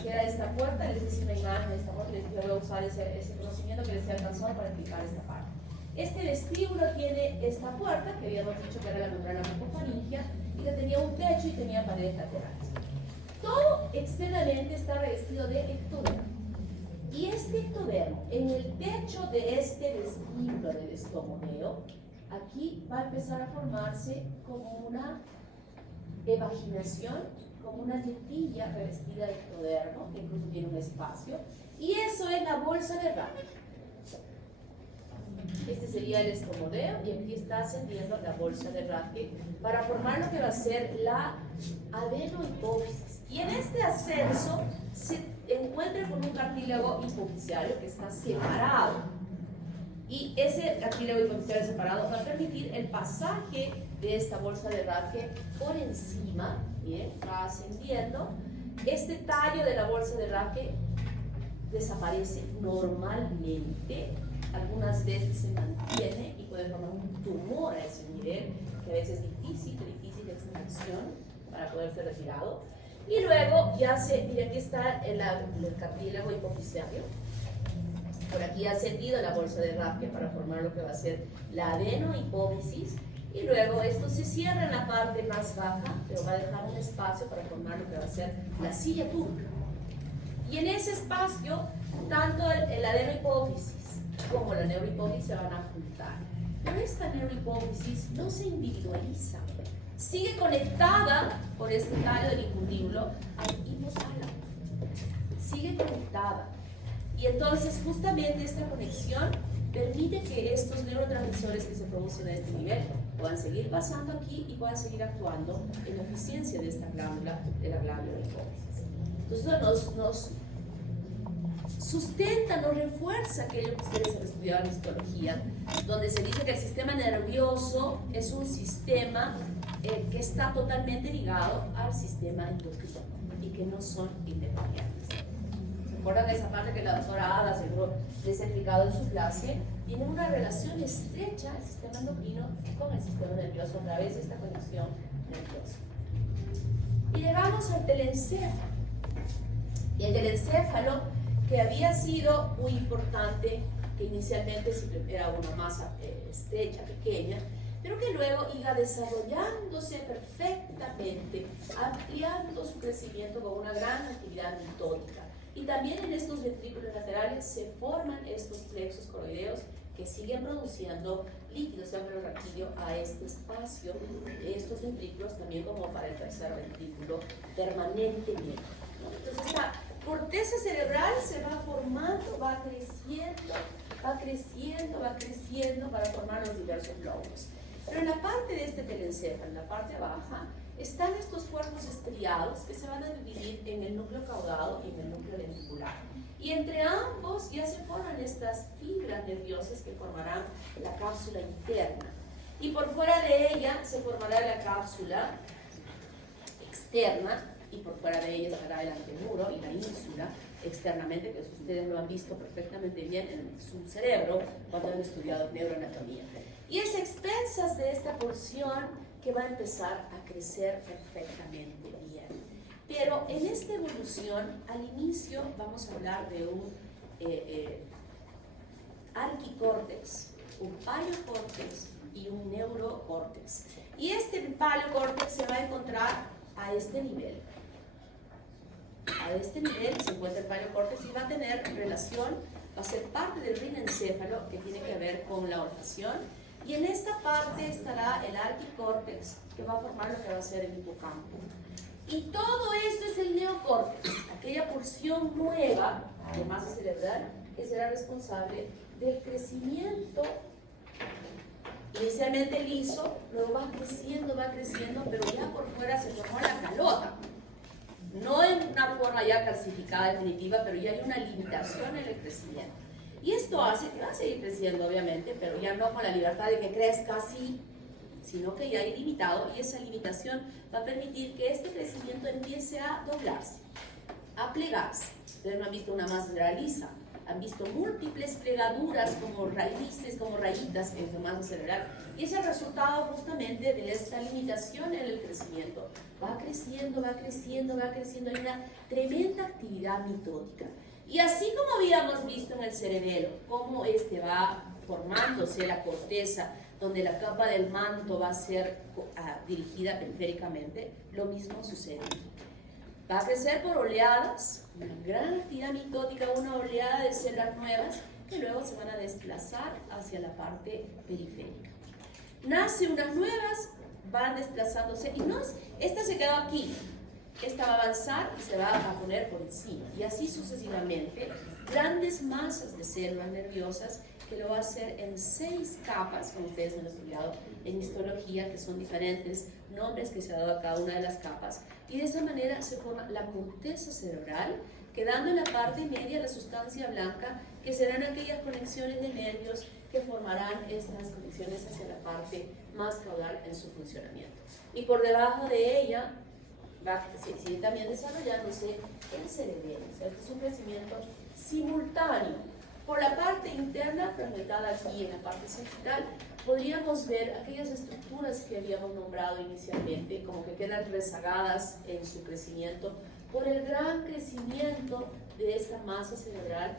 que era esta puerta, les hice una imagen de esta puerta, les dije, voy a usar ese conocimiento que les he alcanzado para explicar esta parte. Este vestíbulo tiene esta puerta, que habíamos dicho que era la membrana mucofaringea, y que tenía un techo y tenía paredes laterales. Todo externamente está revestido de ectodermo. Y este ectodermo, en el techo de este vestíbulo del estomodeo, aquí va a empezar a formarse como una evaginación, como una tetilla revestida de ectodermo, que incluso tiene un espacio, y eso es la bolsa de Rathke. Este sería el estomodeo, y aquí está ascendiendo la bolsa de Rathke para formar lo que va a ser la adenohipófisis. Y en este ascenso se encuentra con un cartílago hipofisiario que está separado. Y ese cartílago hipofisiario separado va a permitir el pasaje de esta bolsa de Rathke por encima, bien, va ascendiendo. Este tallo de la bolsa de Rathke desaparece normalmente, algunas veces se mantiene y puede formar un tumor a ese nivel, que a veces es difícil de extracción para poder ser retirado. Y luego ya mira, aquí está el cartílago hipofisiario. Por aquí ha ascendido la bolsa de Rathke para formar lo que va a ser la adenohipófisis. Y luego esto se cierra en la parte más baja, pero va a dejar un espacio para formar lo que va a ser la silla turca. Y en ese espacio, tanto el adenohipófisis como la neurohipófisis se van a juntar. Pero esta neurohipófisis no se individualiza. Sigue conectada por este tallo del infundíbulo al hipotálamo. Sigue conectada. Y entonces justamente esta conexión permite que estos neurotransmisores que se producen a este nivel puedan seguir pasando aquí y puedan seguir actuando en la eficiencia de esta glándula, de la glándula hipófisis. Entonces nos sustenta, nos refuerza aquello que ustedes han estudiado en histología, donde se dice que el sistema nervioso es un sistema que está totalmente ligado al sistema endocrino y que no son independientes. ¿Se acuerdan de esa parte que la doctora Ada seguro les ha explicado en su clase? Tiene una relación estrecha el sistema endocrino con el sistema nervioso a través de esta conexión nerviosa. Y llegamos al telencéfalo. Y el telencéfalo, que había sido muy importante, que inicialmente era una masa estrecha, pequeña, pero que luego iba desarrollándose perfectamente, ampliando su crecimiento con una gran actividad mitótica. Y también en estos ventrículos laterales se forman estos plexos coroideos que siguen produciendo líquido cefalorraquídeo a este espacio de estos ventrículos, también como para el tercer ventrículo permanentemente, ¿no? Entonces la corteza cerebral se va formando, va creciendo para formar los diversos lóbulos. Pero en la parte de este telencéfalo, en la parte baja, están estos cuerpos estriados que se van a dividir en el núcleo caudado y en el núcleo ventricular. Y entre ambos ya se forman estas fibras nerviosas que formarán la cápsula interna. Y por fuera de ella se formará la cápsula externa, y por fuera de ella estará el antemuro y la ínsula externamente, que ustedes lo han visto perfectamente bien en su cerebro cuando han estudiado neuroanatomía. Y es a expensas de esta porción que va a empezar a crecer perfectamente bien. Pero en esta evolución, al inicio vamos a hablar de un arquicórtex, un paleocórtex y un neurocórtex. Y este paleocórtex se va a encontrar a este nivel. A este nivel se encuentra el paleocórtex y va a tener relación, va a ser parte del rinencéfalo que tiene que ver con la olfación. Y en esta parte estará el arquicórtex, que va a formar lo que va a ser el hipocampo. Y todo esto es el neocórtex, aquella porción nueva de masa cerebral que será responsable del crecimiento inicialmente liso, luego va creciendo, pero ya por fuera se formó la calota. No en una forma ya calcificada definitiva, pero ya hay una limitación en el crecimiento. Y esto hace que va a seguir creciendo, obviamente, pero ya no con la libertad de que crezca así, sino que ya hay limitado, y esa limitación va a permitir que este crecimiento empiece a doblarse, a plegarse. Ustedes no han visto una masa lisa, han visto múltiples plegaduras como raíces, como rayitas en su masa cerebral, y es el resultado justamente de esta limitación en el crecimiento, va creciendo, va creciendo, va creciendo. Hay una tremenda actividad mitótica. Y así como habíamos visto en el cerebelo, cómo va formándose la corteza, donde la capa del manto va a ser dirigida periféricamente, lo mismo sucede. Va a crecer por oleadas, una gran actividad mitótica, una oleada de células nuevas que luego se van a desplazar hacia la parte periférica. Nace unas nuevas, van desplazándose, y no es, esta se quedó aquí, esta va a avanzar y se va a poner por encima, y así sucesivamente, grandes masas de células nerviosas que lo va a hacer en 6 capas, como ustedes han estudiado en histología, que son diferentes nombres que se ha dado a cada una de las capas, y de esa manera se forma la corteza cerebral, quedando en la parte media la sustancia blanca, que serán aquellas conexiones de nervios que formarán estas conexiones hacia la parte más caudal en su funcionamiento. Y por debajo de ella sigue también desarrollándose el cerebelo. O sea, este es un crecimiento simultáneo. Por la parte interna, fragmentada aquí en la parte cervical, podríamos ver aquellas estructuras que habíamos nombrado inicialmente, como que quedan rezagadas en su crecimiento por el gran crecimiento de esta masa cerebral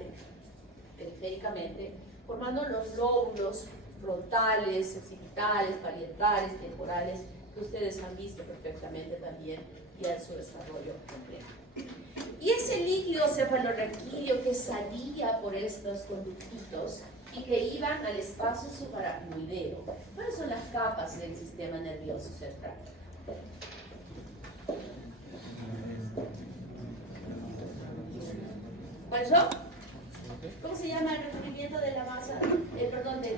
periféricamente, formando los lóbulos frontales, occipitales, parietales, temporales, que ustedes han visto perfectamente también, y en su desarrollo completo. Y ese líquido cefalorraquídeo que salía por estos conductitos y que iban al espacio subaracnoideo, ¿cuáles son las capas del sistema nervioso central? ¿Cuáles son? ¿Cómo se llama el recubrimiento de la masa? Perdón, del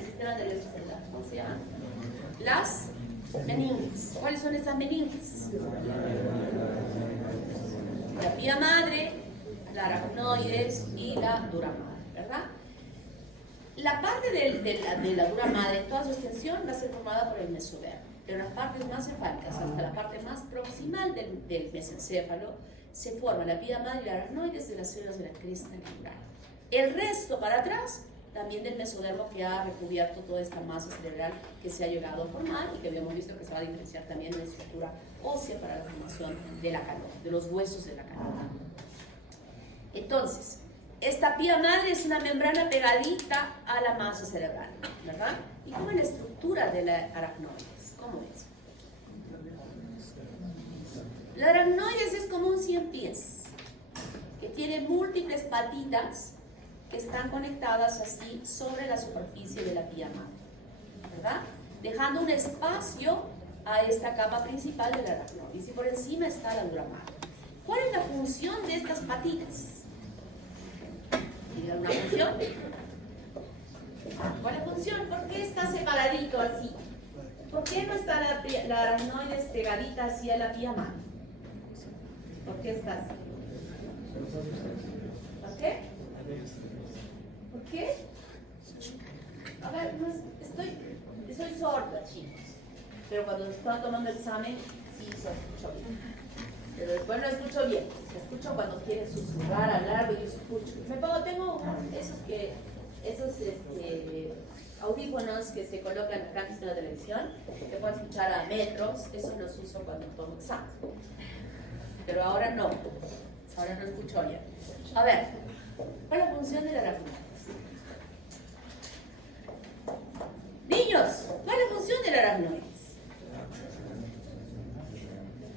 sistema nervioso central. ¿Cómo se llama? Las meninges. ¿Cuáles son esas meninges? La pía madre, la aracnoides y la dura madre, ¿verdad? La parte de la dura madre, toda su extensión va a ser formada por el mesodermo. Pero las partes más cefálicas, hasta la parte más proximal del mesencéfalo, se forma la pía madre y la aracnoides de las células de la cresta neural. El resto para atrás, también del mesodermo, que ha recubierto toda esta masa cerebral que se ha llegado a formar y que habíamos visto que se va a diferenciar también en la estructura ósea para la formación de la canoa, de los huesos de la canoa. Entonces, esta pía madre es una membrana pegadita a la masa cerebral, ¿verdad? ¿Y cómo es la estructura de la aracnoides? ¿Cómo es? La aracnoides es como un 100 pies, que tiene múltiples patitas que están conectadas así sobre la superficie de la pía madre, ¿verdad? Dejando un espacio a esta capa principal de la aracnoides, y por encima está la dura madre. ¿Cuál es la función de estas patitas? ¿Tienen una función? ¿Cuál es la función? ¿Por qué está separadito así? ¿Por qué no está la aracnoides pegadita hacia la pía madre? ¿Por qué está así? ¿Por qué? ¿Por qué? A ver, estoy sorda, chicos. Pero cuando estaba tomando el examen, sí se escuchó bien. Pero después no escucho bien. Escucho cuando quieren susurrar, hablar, yo escucho. Tengo esos audífonos que se colocan acá en la televisión, que pueden escuchar a metros. Esos los uso cuando tomo examen. Pero ahora no escucho bien. A ver, ¿cuál es la función de la aracnoides? Niños, ¿cuál es la función de la aracnoides?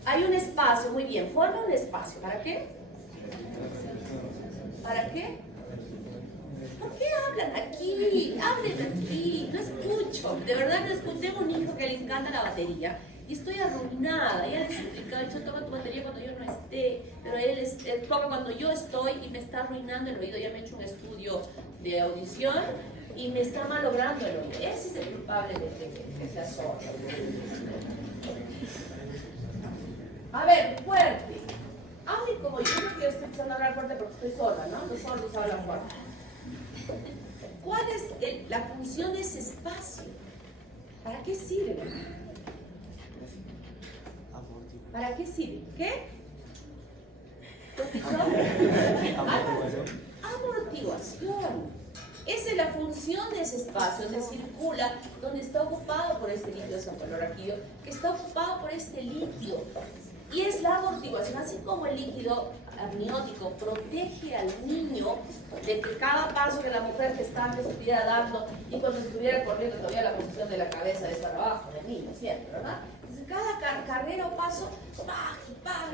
Hay un espacio, muy bien, forma un espacio. ¿Para qué? ¿Para qué? ¿Por qué hablan aquí? Hablen aquí. No escucho, de verdad no escucho. Tengo un hijo que le encanta la batería y estoy arruinada. Ya les he explicado, yo toco tu batería cuando yo no esté, pero él toca cuando yo estoy y me está arruinando el oído. Ya me he hecho un estudio de audición y me está malogrando el oído. Ese es el culpable de que sea sordo. A ver, fuerte. Hablen como yo, porque yo estoy empezando a hablar fuerte porque estoy sorda, ¿no? Los sordos hablan fuerte. ¿Cuál es la función de ese espacio? ¿Para qué sirve? ¿Para qué sirve? ¿Qué? Amortiguación. Esa es la función de ese espacio donde circula, donde está ocupado por este líquido cefalorraquídeo, que está ocupado por este líquido. Y es la amortiguación, así como el líquido amniótico protege al niño de que cada paso que la mujer que está antes estuviera dando y cuando estuviera corriendo todavía la posición de la cabeza de estar abajo del niño, siempre, ¿verdad? Entonces cada carrera o paso, ¡pah!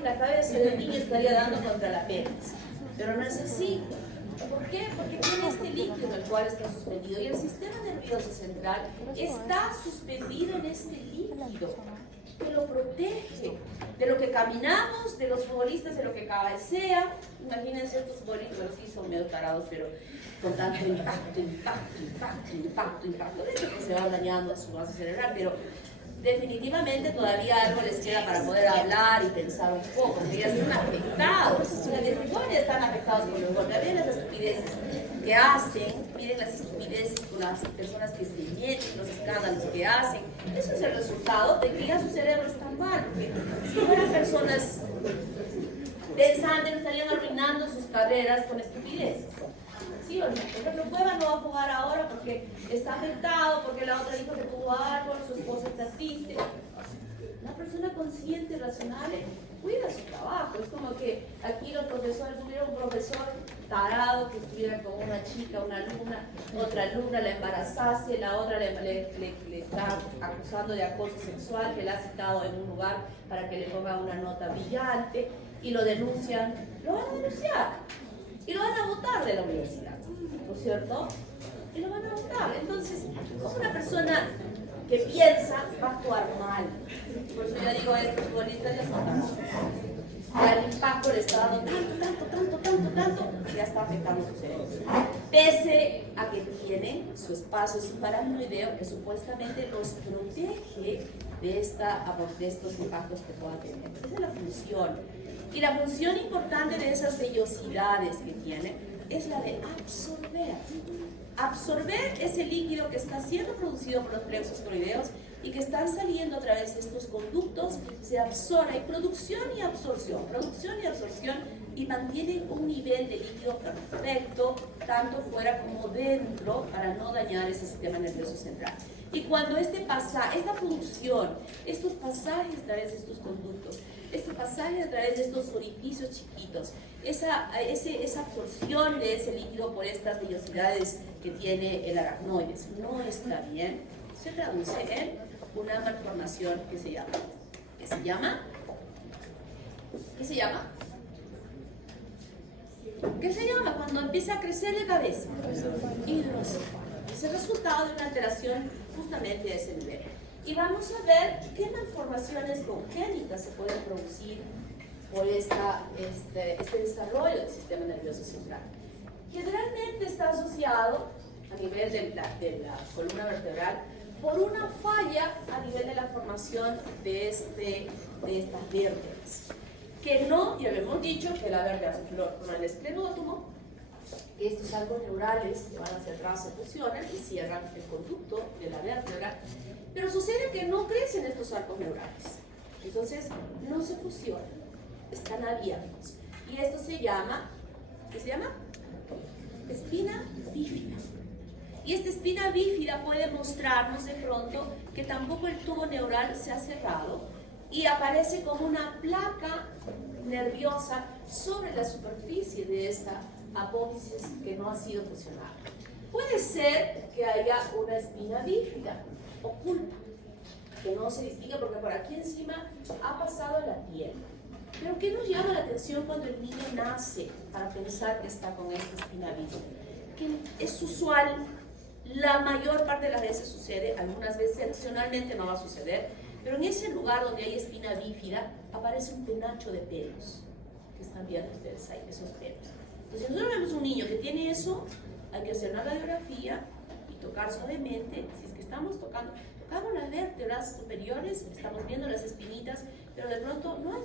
La cabeza del niño estaría dando contra la pelvis. Pero no es así. ¿Por qué? Porque tiene este líquido en el cual está suspendido y el sistema nervioso central está suspendido en este líquido que lo protege de lo que caminamos, de los futbolistas, de lo que cabecean. Imagínense estos futbolistas, bueno, sí son medio tarados, pero con tanto impacto, de hecho que se va dañando su base cerebral, pero definitivamente todavía algo les queda para poder hablar y pensar un poco, porque ya están afectados, o sea, desde jóvenes están afectados por los golpes. Miren las estupideces que hacen, miren las estupideces con las personas que se meten, los escándalos que hacen. Eso es el resultado de que ya su cerebro está mal, porque si fueran personas pensantes estarían arruinando sus carreras con estupideces. ¿Sí o no? Por ejemplo, Cueva no va a jugar ahora porque está afectado, porque la otra dijo que tuvo algo, su esposa está triste. Una persona consciente y racional cuida su trabajo. Es como que aquí los profesores, hubiera un profesor tarado que estuviera con una chica, una alumna, otra alumna la embarazase, la otra le está acusando de acoso sexual, que la ha citado en un lugar para que le ponga una nota brillante y lo denuncian, lo van a denunciar y lo van a botar de la universidad, ¿no es cierto? Y lo van a votar. Entonces, como una persona que piensa va a actuar mal. Por eso yo digo, estos futbolistas ya son tarados. Ya el impacto le está dando tanto, ya está afectando su cerebro. Pese a que tienen su espacio subaracnoideo que supuestamente los protege de estos impactos que puedan tener. Esa es la función. Y la función importante de esas vellosidades que tienen es la de absorber. Absorber ese líquido que está siendo producido por los plexos coroideos y que están saliendo a través de estos conductos, se absorbe, hay producción y absorción, y mantienen un nivel de líquido perfecto, tanto fuera como dentro, para no dañar ese sistema nervioso central. Y cuando esta función, estos pasajes a través de estos conductos, este pasaje a través de estos orificios chiquitos, esa absorción de ese líquido por estas vellosidades que tiene el aracnoides no está bien, se traduce en una malformación que se llama cuando empieza a crecer la cabeza, hidrocefalia. Es el resultado de una alteración justamente de ese nivel. Y vamos a ver qué malformaciones congénitas se pueden producir por este desarrollo del sistema nervioso central. Generalmente está asociado a nivel de la columna vertebral por una falla a nivel de la formación de estas vértebras. Que no, ya lo hemos dicho, que la vértebra se forma en el esclerótomo, que estos arcos neurales que van hacia atrás se fusionan y cierran el conducto de la vértebra. Pero sucede que no crecen estos arcos neurales, entonces no se fusionan, están abiertos. Y esto se llama, ¿qué se llama? Espina bífida. Y esta espina bífida puede mostrarnos de pronto que tampoco el tubo neural se ha cerrado y aparece como una placa nerviosa sobre la superficie de esta apófisis que no ha sido fusionada. Puede ser que haya una espina bífida oculta, que no se distingue porque por aquí encima ha pasado la piel. Pero ¿qué nos llama la atención cuando el niño nace para pensar que está con esta espina bífida? Que es usual, la mayor parte de las veces sucede, algunas veces excepcionalmente no va a suceder, pero en ese lugar donde hay espina bífida aparece un penacho de pelos, que están viendo ustedes ahí, esos pelos. Entonces, si nosotros vemos un niño que tiene eso, hay que hacer una radiografía y tocar suavemente. Si es que tocamos las vértebras superiores, estamos viendo las espinitas, pero de pronto no hay.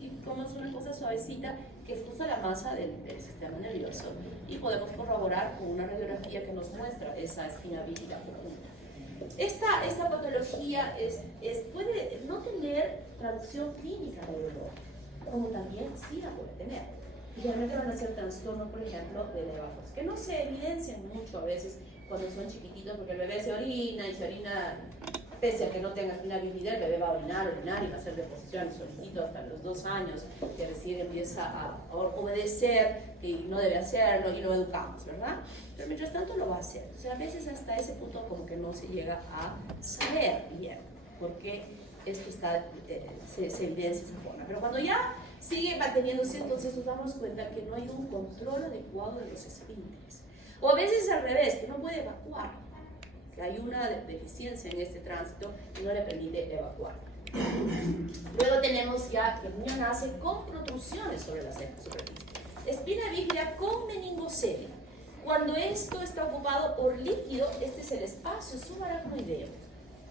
Y como es una cosa suavecita que expulsa la masa del sistema nervioso y podemos corroborar con una radiografía que nos muestra esa espina bífida oculta. Esta patología puede no tener traducción clínica de dolor, como también sí la puede tener. y realmente van a ser trastornos, por ejemplo, de la evacuación, que no se evidencian mucho a veces cuando son chiquititos, porque el bebé se orina y se orina, pese a que no tenga una bebida, el bebé va a orinar y va a hacer deposiciones solito hasta los 2 años, que recién empieza a obedecer, que no debe hacerlo y lo educamos, ¿verdad? Pero mientras tanto lo va a hacer. O sea, a veces hasta ese punto como que no se llega a saber bien, porque esto está, se evidencia de esa forma. Pero cuando ya sigue manteniéndose, entonces nos damos cuenta que no hay un control adecuado de los esfínteres. O a veces al revés, que no puede evacuar, que hay una deficiencia en este tránsito y no le permite evacuar. Luego tenemos ya que el niño nace con protrusiones sobre la superficie. Espina bífida con meningocelia. Cuando esto está ocupado por líquido, este es el espacio subaracnoideo,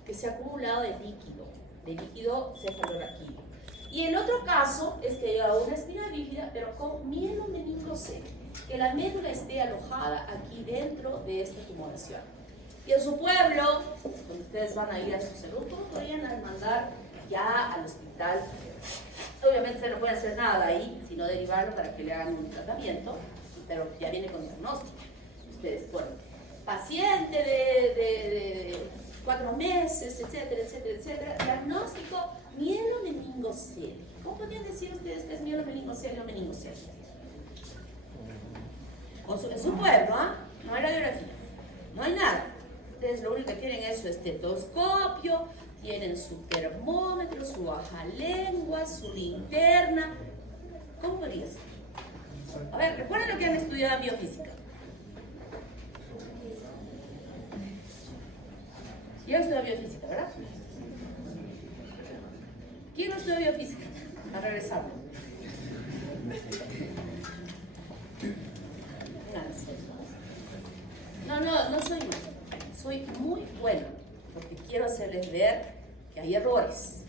que se ha acumulado de líquido cefalorraquídeo. Y el otro caso es que llega una espina bífida, pero con mielomeningocelia, que la médula esté alojada aquí dentro de esta tumoración. Y en su pueblo, donde ustedes van a ir a su salud, ¿cómo podrían mandar ya al hospital? Obviamente no pueden hacer nada ahí, sino derivarlo para que le hagan un tratamiento, pero ya viene con diagnóstico. Ustedes, bueno, paciente de 4 meses, etcétera, etcétera, etcétera, diagnóstico mielomeningocelia. ¿Cómo podrían decir ustedes que es mielomeningocelia o meningocelia? En su pueblo, ¿ah? No hay radiografía, no hay nada. Ustedes lo único que tienen es su estetoscopio, tienen su termómetro, su bajalengua, su linterna. ¿Cómo podría ser? A ver, recuerden lo que han estudiado en biofísica. ¿Quién no estudia biofísica, verdad? ¿Quién no estudia biofísica? A regresar. No soy mal. Soy muy buena, porque quiero hacerles ver que hay errores.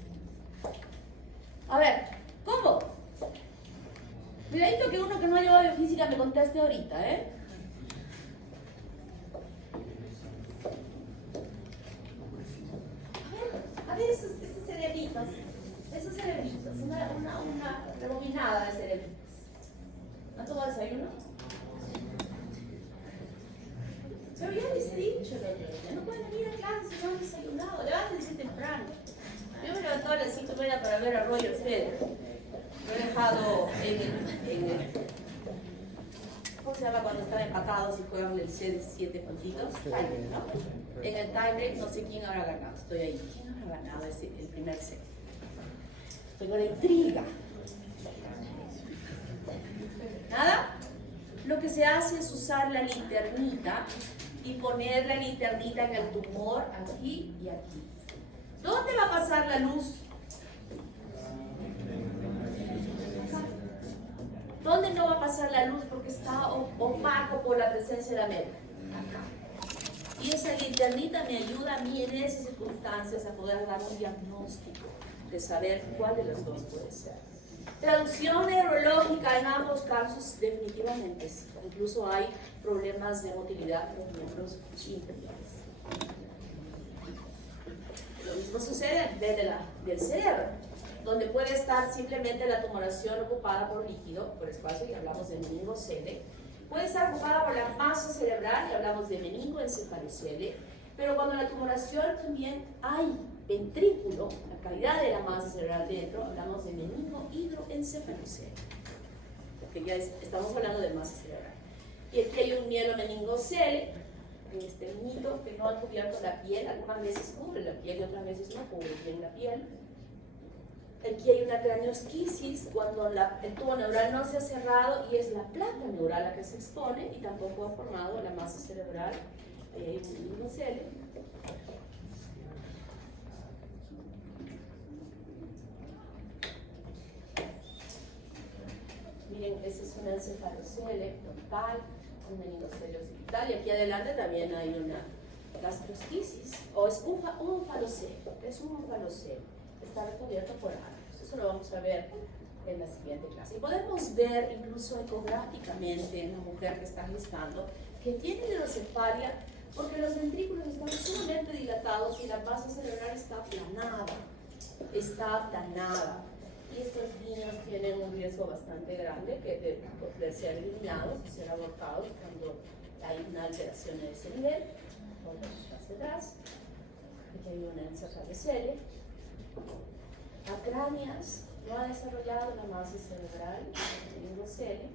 A ver, ¿cómo? Cuidadito que uno que no ha llevado biofísica me conteste ahorita, ¿eh? A ver esos cerebritos, una rebobinada de cerebritos. ¿No tomó desayuno? Pero ya les he dicho, no pueden venir a clase si no han desayunado, levántense temprano. Yo me levanto a las 5:30 para ver a Roger Federer. Lo he dejado en el ¿cómo se llama cuando están empatados y juegan el set 7 puntitos? Tiebreak, ¿no? En el tiebreak no sé quién habrá ganado, estoy ahí. ¿Quién habrá ganado el primer set? Tengo la intriga. ¿Nada? Lo que se hace es usar la linternita y poner la linternita en el tumor aquí y aquí. ¿Dónde va a pasar la luz? ¿Dónde no va a pasar la luz? Porque está opaco por la presencia de la médula. Acá. Y esa linternita me ayuda a mí en esas circunstancias a poder dar un diagnóstico de saber cuál de los dos puede ser. Traducción neurológica en ambos casos definitivamente sí. Incluso hay problemas de motilidad en los miembros inferiores. Lo mismo sucede desde del cerebro, donde puede estar simplemente la tumoración ocupada por líquido, por espacio, y hablamos de meningocele. Puede estar ocupada por la masa cerebral, y hablamos de meningoencefalocele. Pero cuando la tumoración también hay ventrículo, la calidad de la masa cerebral dentro, hablamos de meningohidroencefalocele, porque ya estamos hablando de masa cerebral. Y aquí hay un mielomeningocele, en este niñito que no ha cubierto la piel, algunas veces cubre la piel y otras veces no cubre bien la piel. Aquí hay una craneosquisis cuando el tubo neural no se ha cerrado y es la placa neural la que se expone y tampoco ha formado la masa cerebral. Ahí hay un meningocele. Miren, ese es un encefalocele frontal, un meningocele occipital, y aquí adelante también hay una gastrosquisis, o es un falocele, es un falocele, está recubierto por árboles. Eso lo vamos a ver en la siguiente clase. Y podemos ver incluso ecográficamente en la mujer que está gestando que tiene hidrocefalia porque los ventrículos están sumamente dilatados y la masa cerebral está aplanada, está aplanada. Y estos niños tienen un riesgo riesgo bastante grande de ser eliminados, de ser abortados cuando hay una alteración en ese nivel. Volvemos hacia atrás. Aquí hay una encefalocele. Acranias no ha desarrollado la masa cerebral, el hidrocele.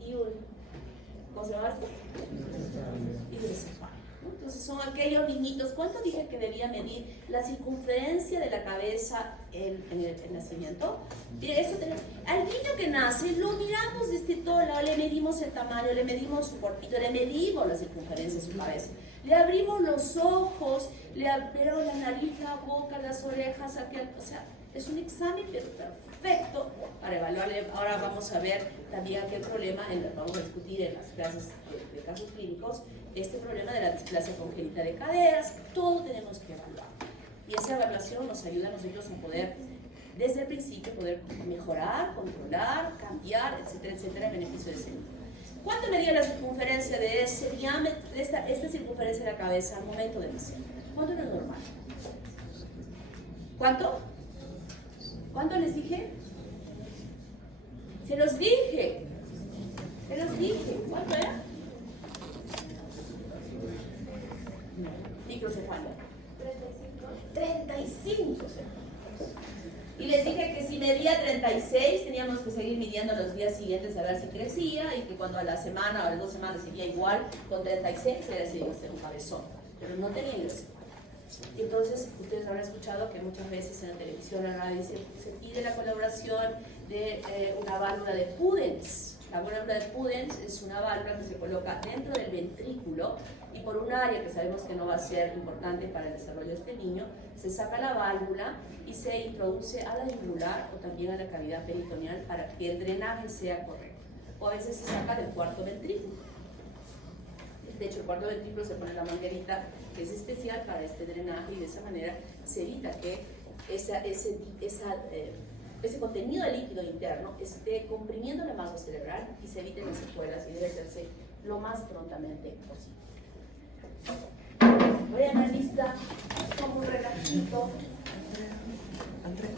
Y un, ¿cómo se llama esto? Hidrocefalia. Entonces son aquellos niñitos. ¿Cuánto dije que debía medir la circunferencia de la cabeza en el nacimiento? Eso al niño que nace lo miramos desde todo lado, le medimos el tamaño, le medimos su corpito, le medimos la circunferencia de su cabeza, le abrimos los ojos, le abrimos la nariz, la boca, las orejas, o sea, es un examen perfecto para evaluarle. Ahora vamos a ver también aquel problema, vamos a discutir en las clases de casos clínicos, este problema de la displasia congénita de caderas. Todo tenemos que evaluar. Y esa evaluación nos ayuda a nosotros a poder, desde el principio, poder mejorar, controlar, cambiar, etcétera, etcétera, en beneficio de ese niño. ¿Cuánto medía la circunferencia de ese diámetro, de esta circunferencia de la cabeza al momento de nacer? ¿Cuánto era normal? ¿Cuánto? ¿Cuánto les dije? Se los dije. Se los dije. ¿Cuánto era? Microcefalia. 35. Y les dije que si medía 36 teníamos que seguir midiendo los días siguientes a ver si crecía, y que cuando a la semana o a las 2 semanas sería igual, con 36 era decir, un cabezón, pero no tenía hidrocefalia. Y entonces ustedes habrán escuchado que muchas veces en la televisión, en la radio, se pide la colaboración de una válvula de Pudens. La válvula de Pudens es una válvula que se coloca dentro del ventrículo, y por un área que sabemos que no va a ser importante para el desarrollo de este niño, se saca la válvula y se introduce a la yugular o también a la cavidad peritoneal para que el drenaje sea correcto. O a veces se saca del cuarto ventrículo. De hecho, el cuarto ventrículo se pone la manguerita que es especial para este drenaje, y de esa manera se evita que ese contenido de líquido interno esté comprimiendo la masa cerebral y se eviten las secuelas, y debe hacerse lo más prontamente posible. Voy a la lista como un relajito. Andrea.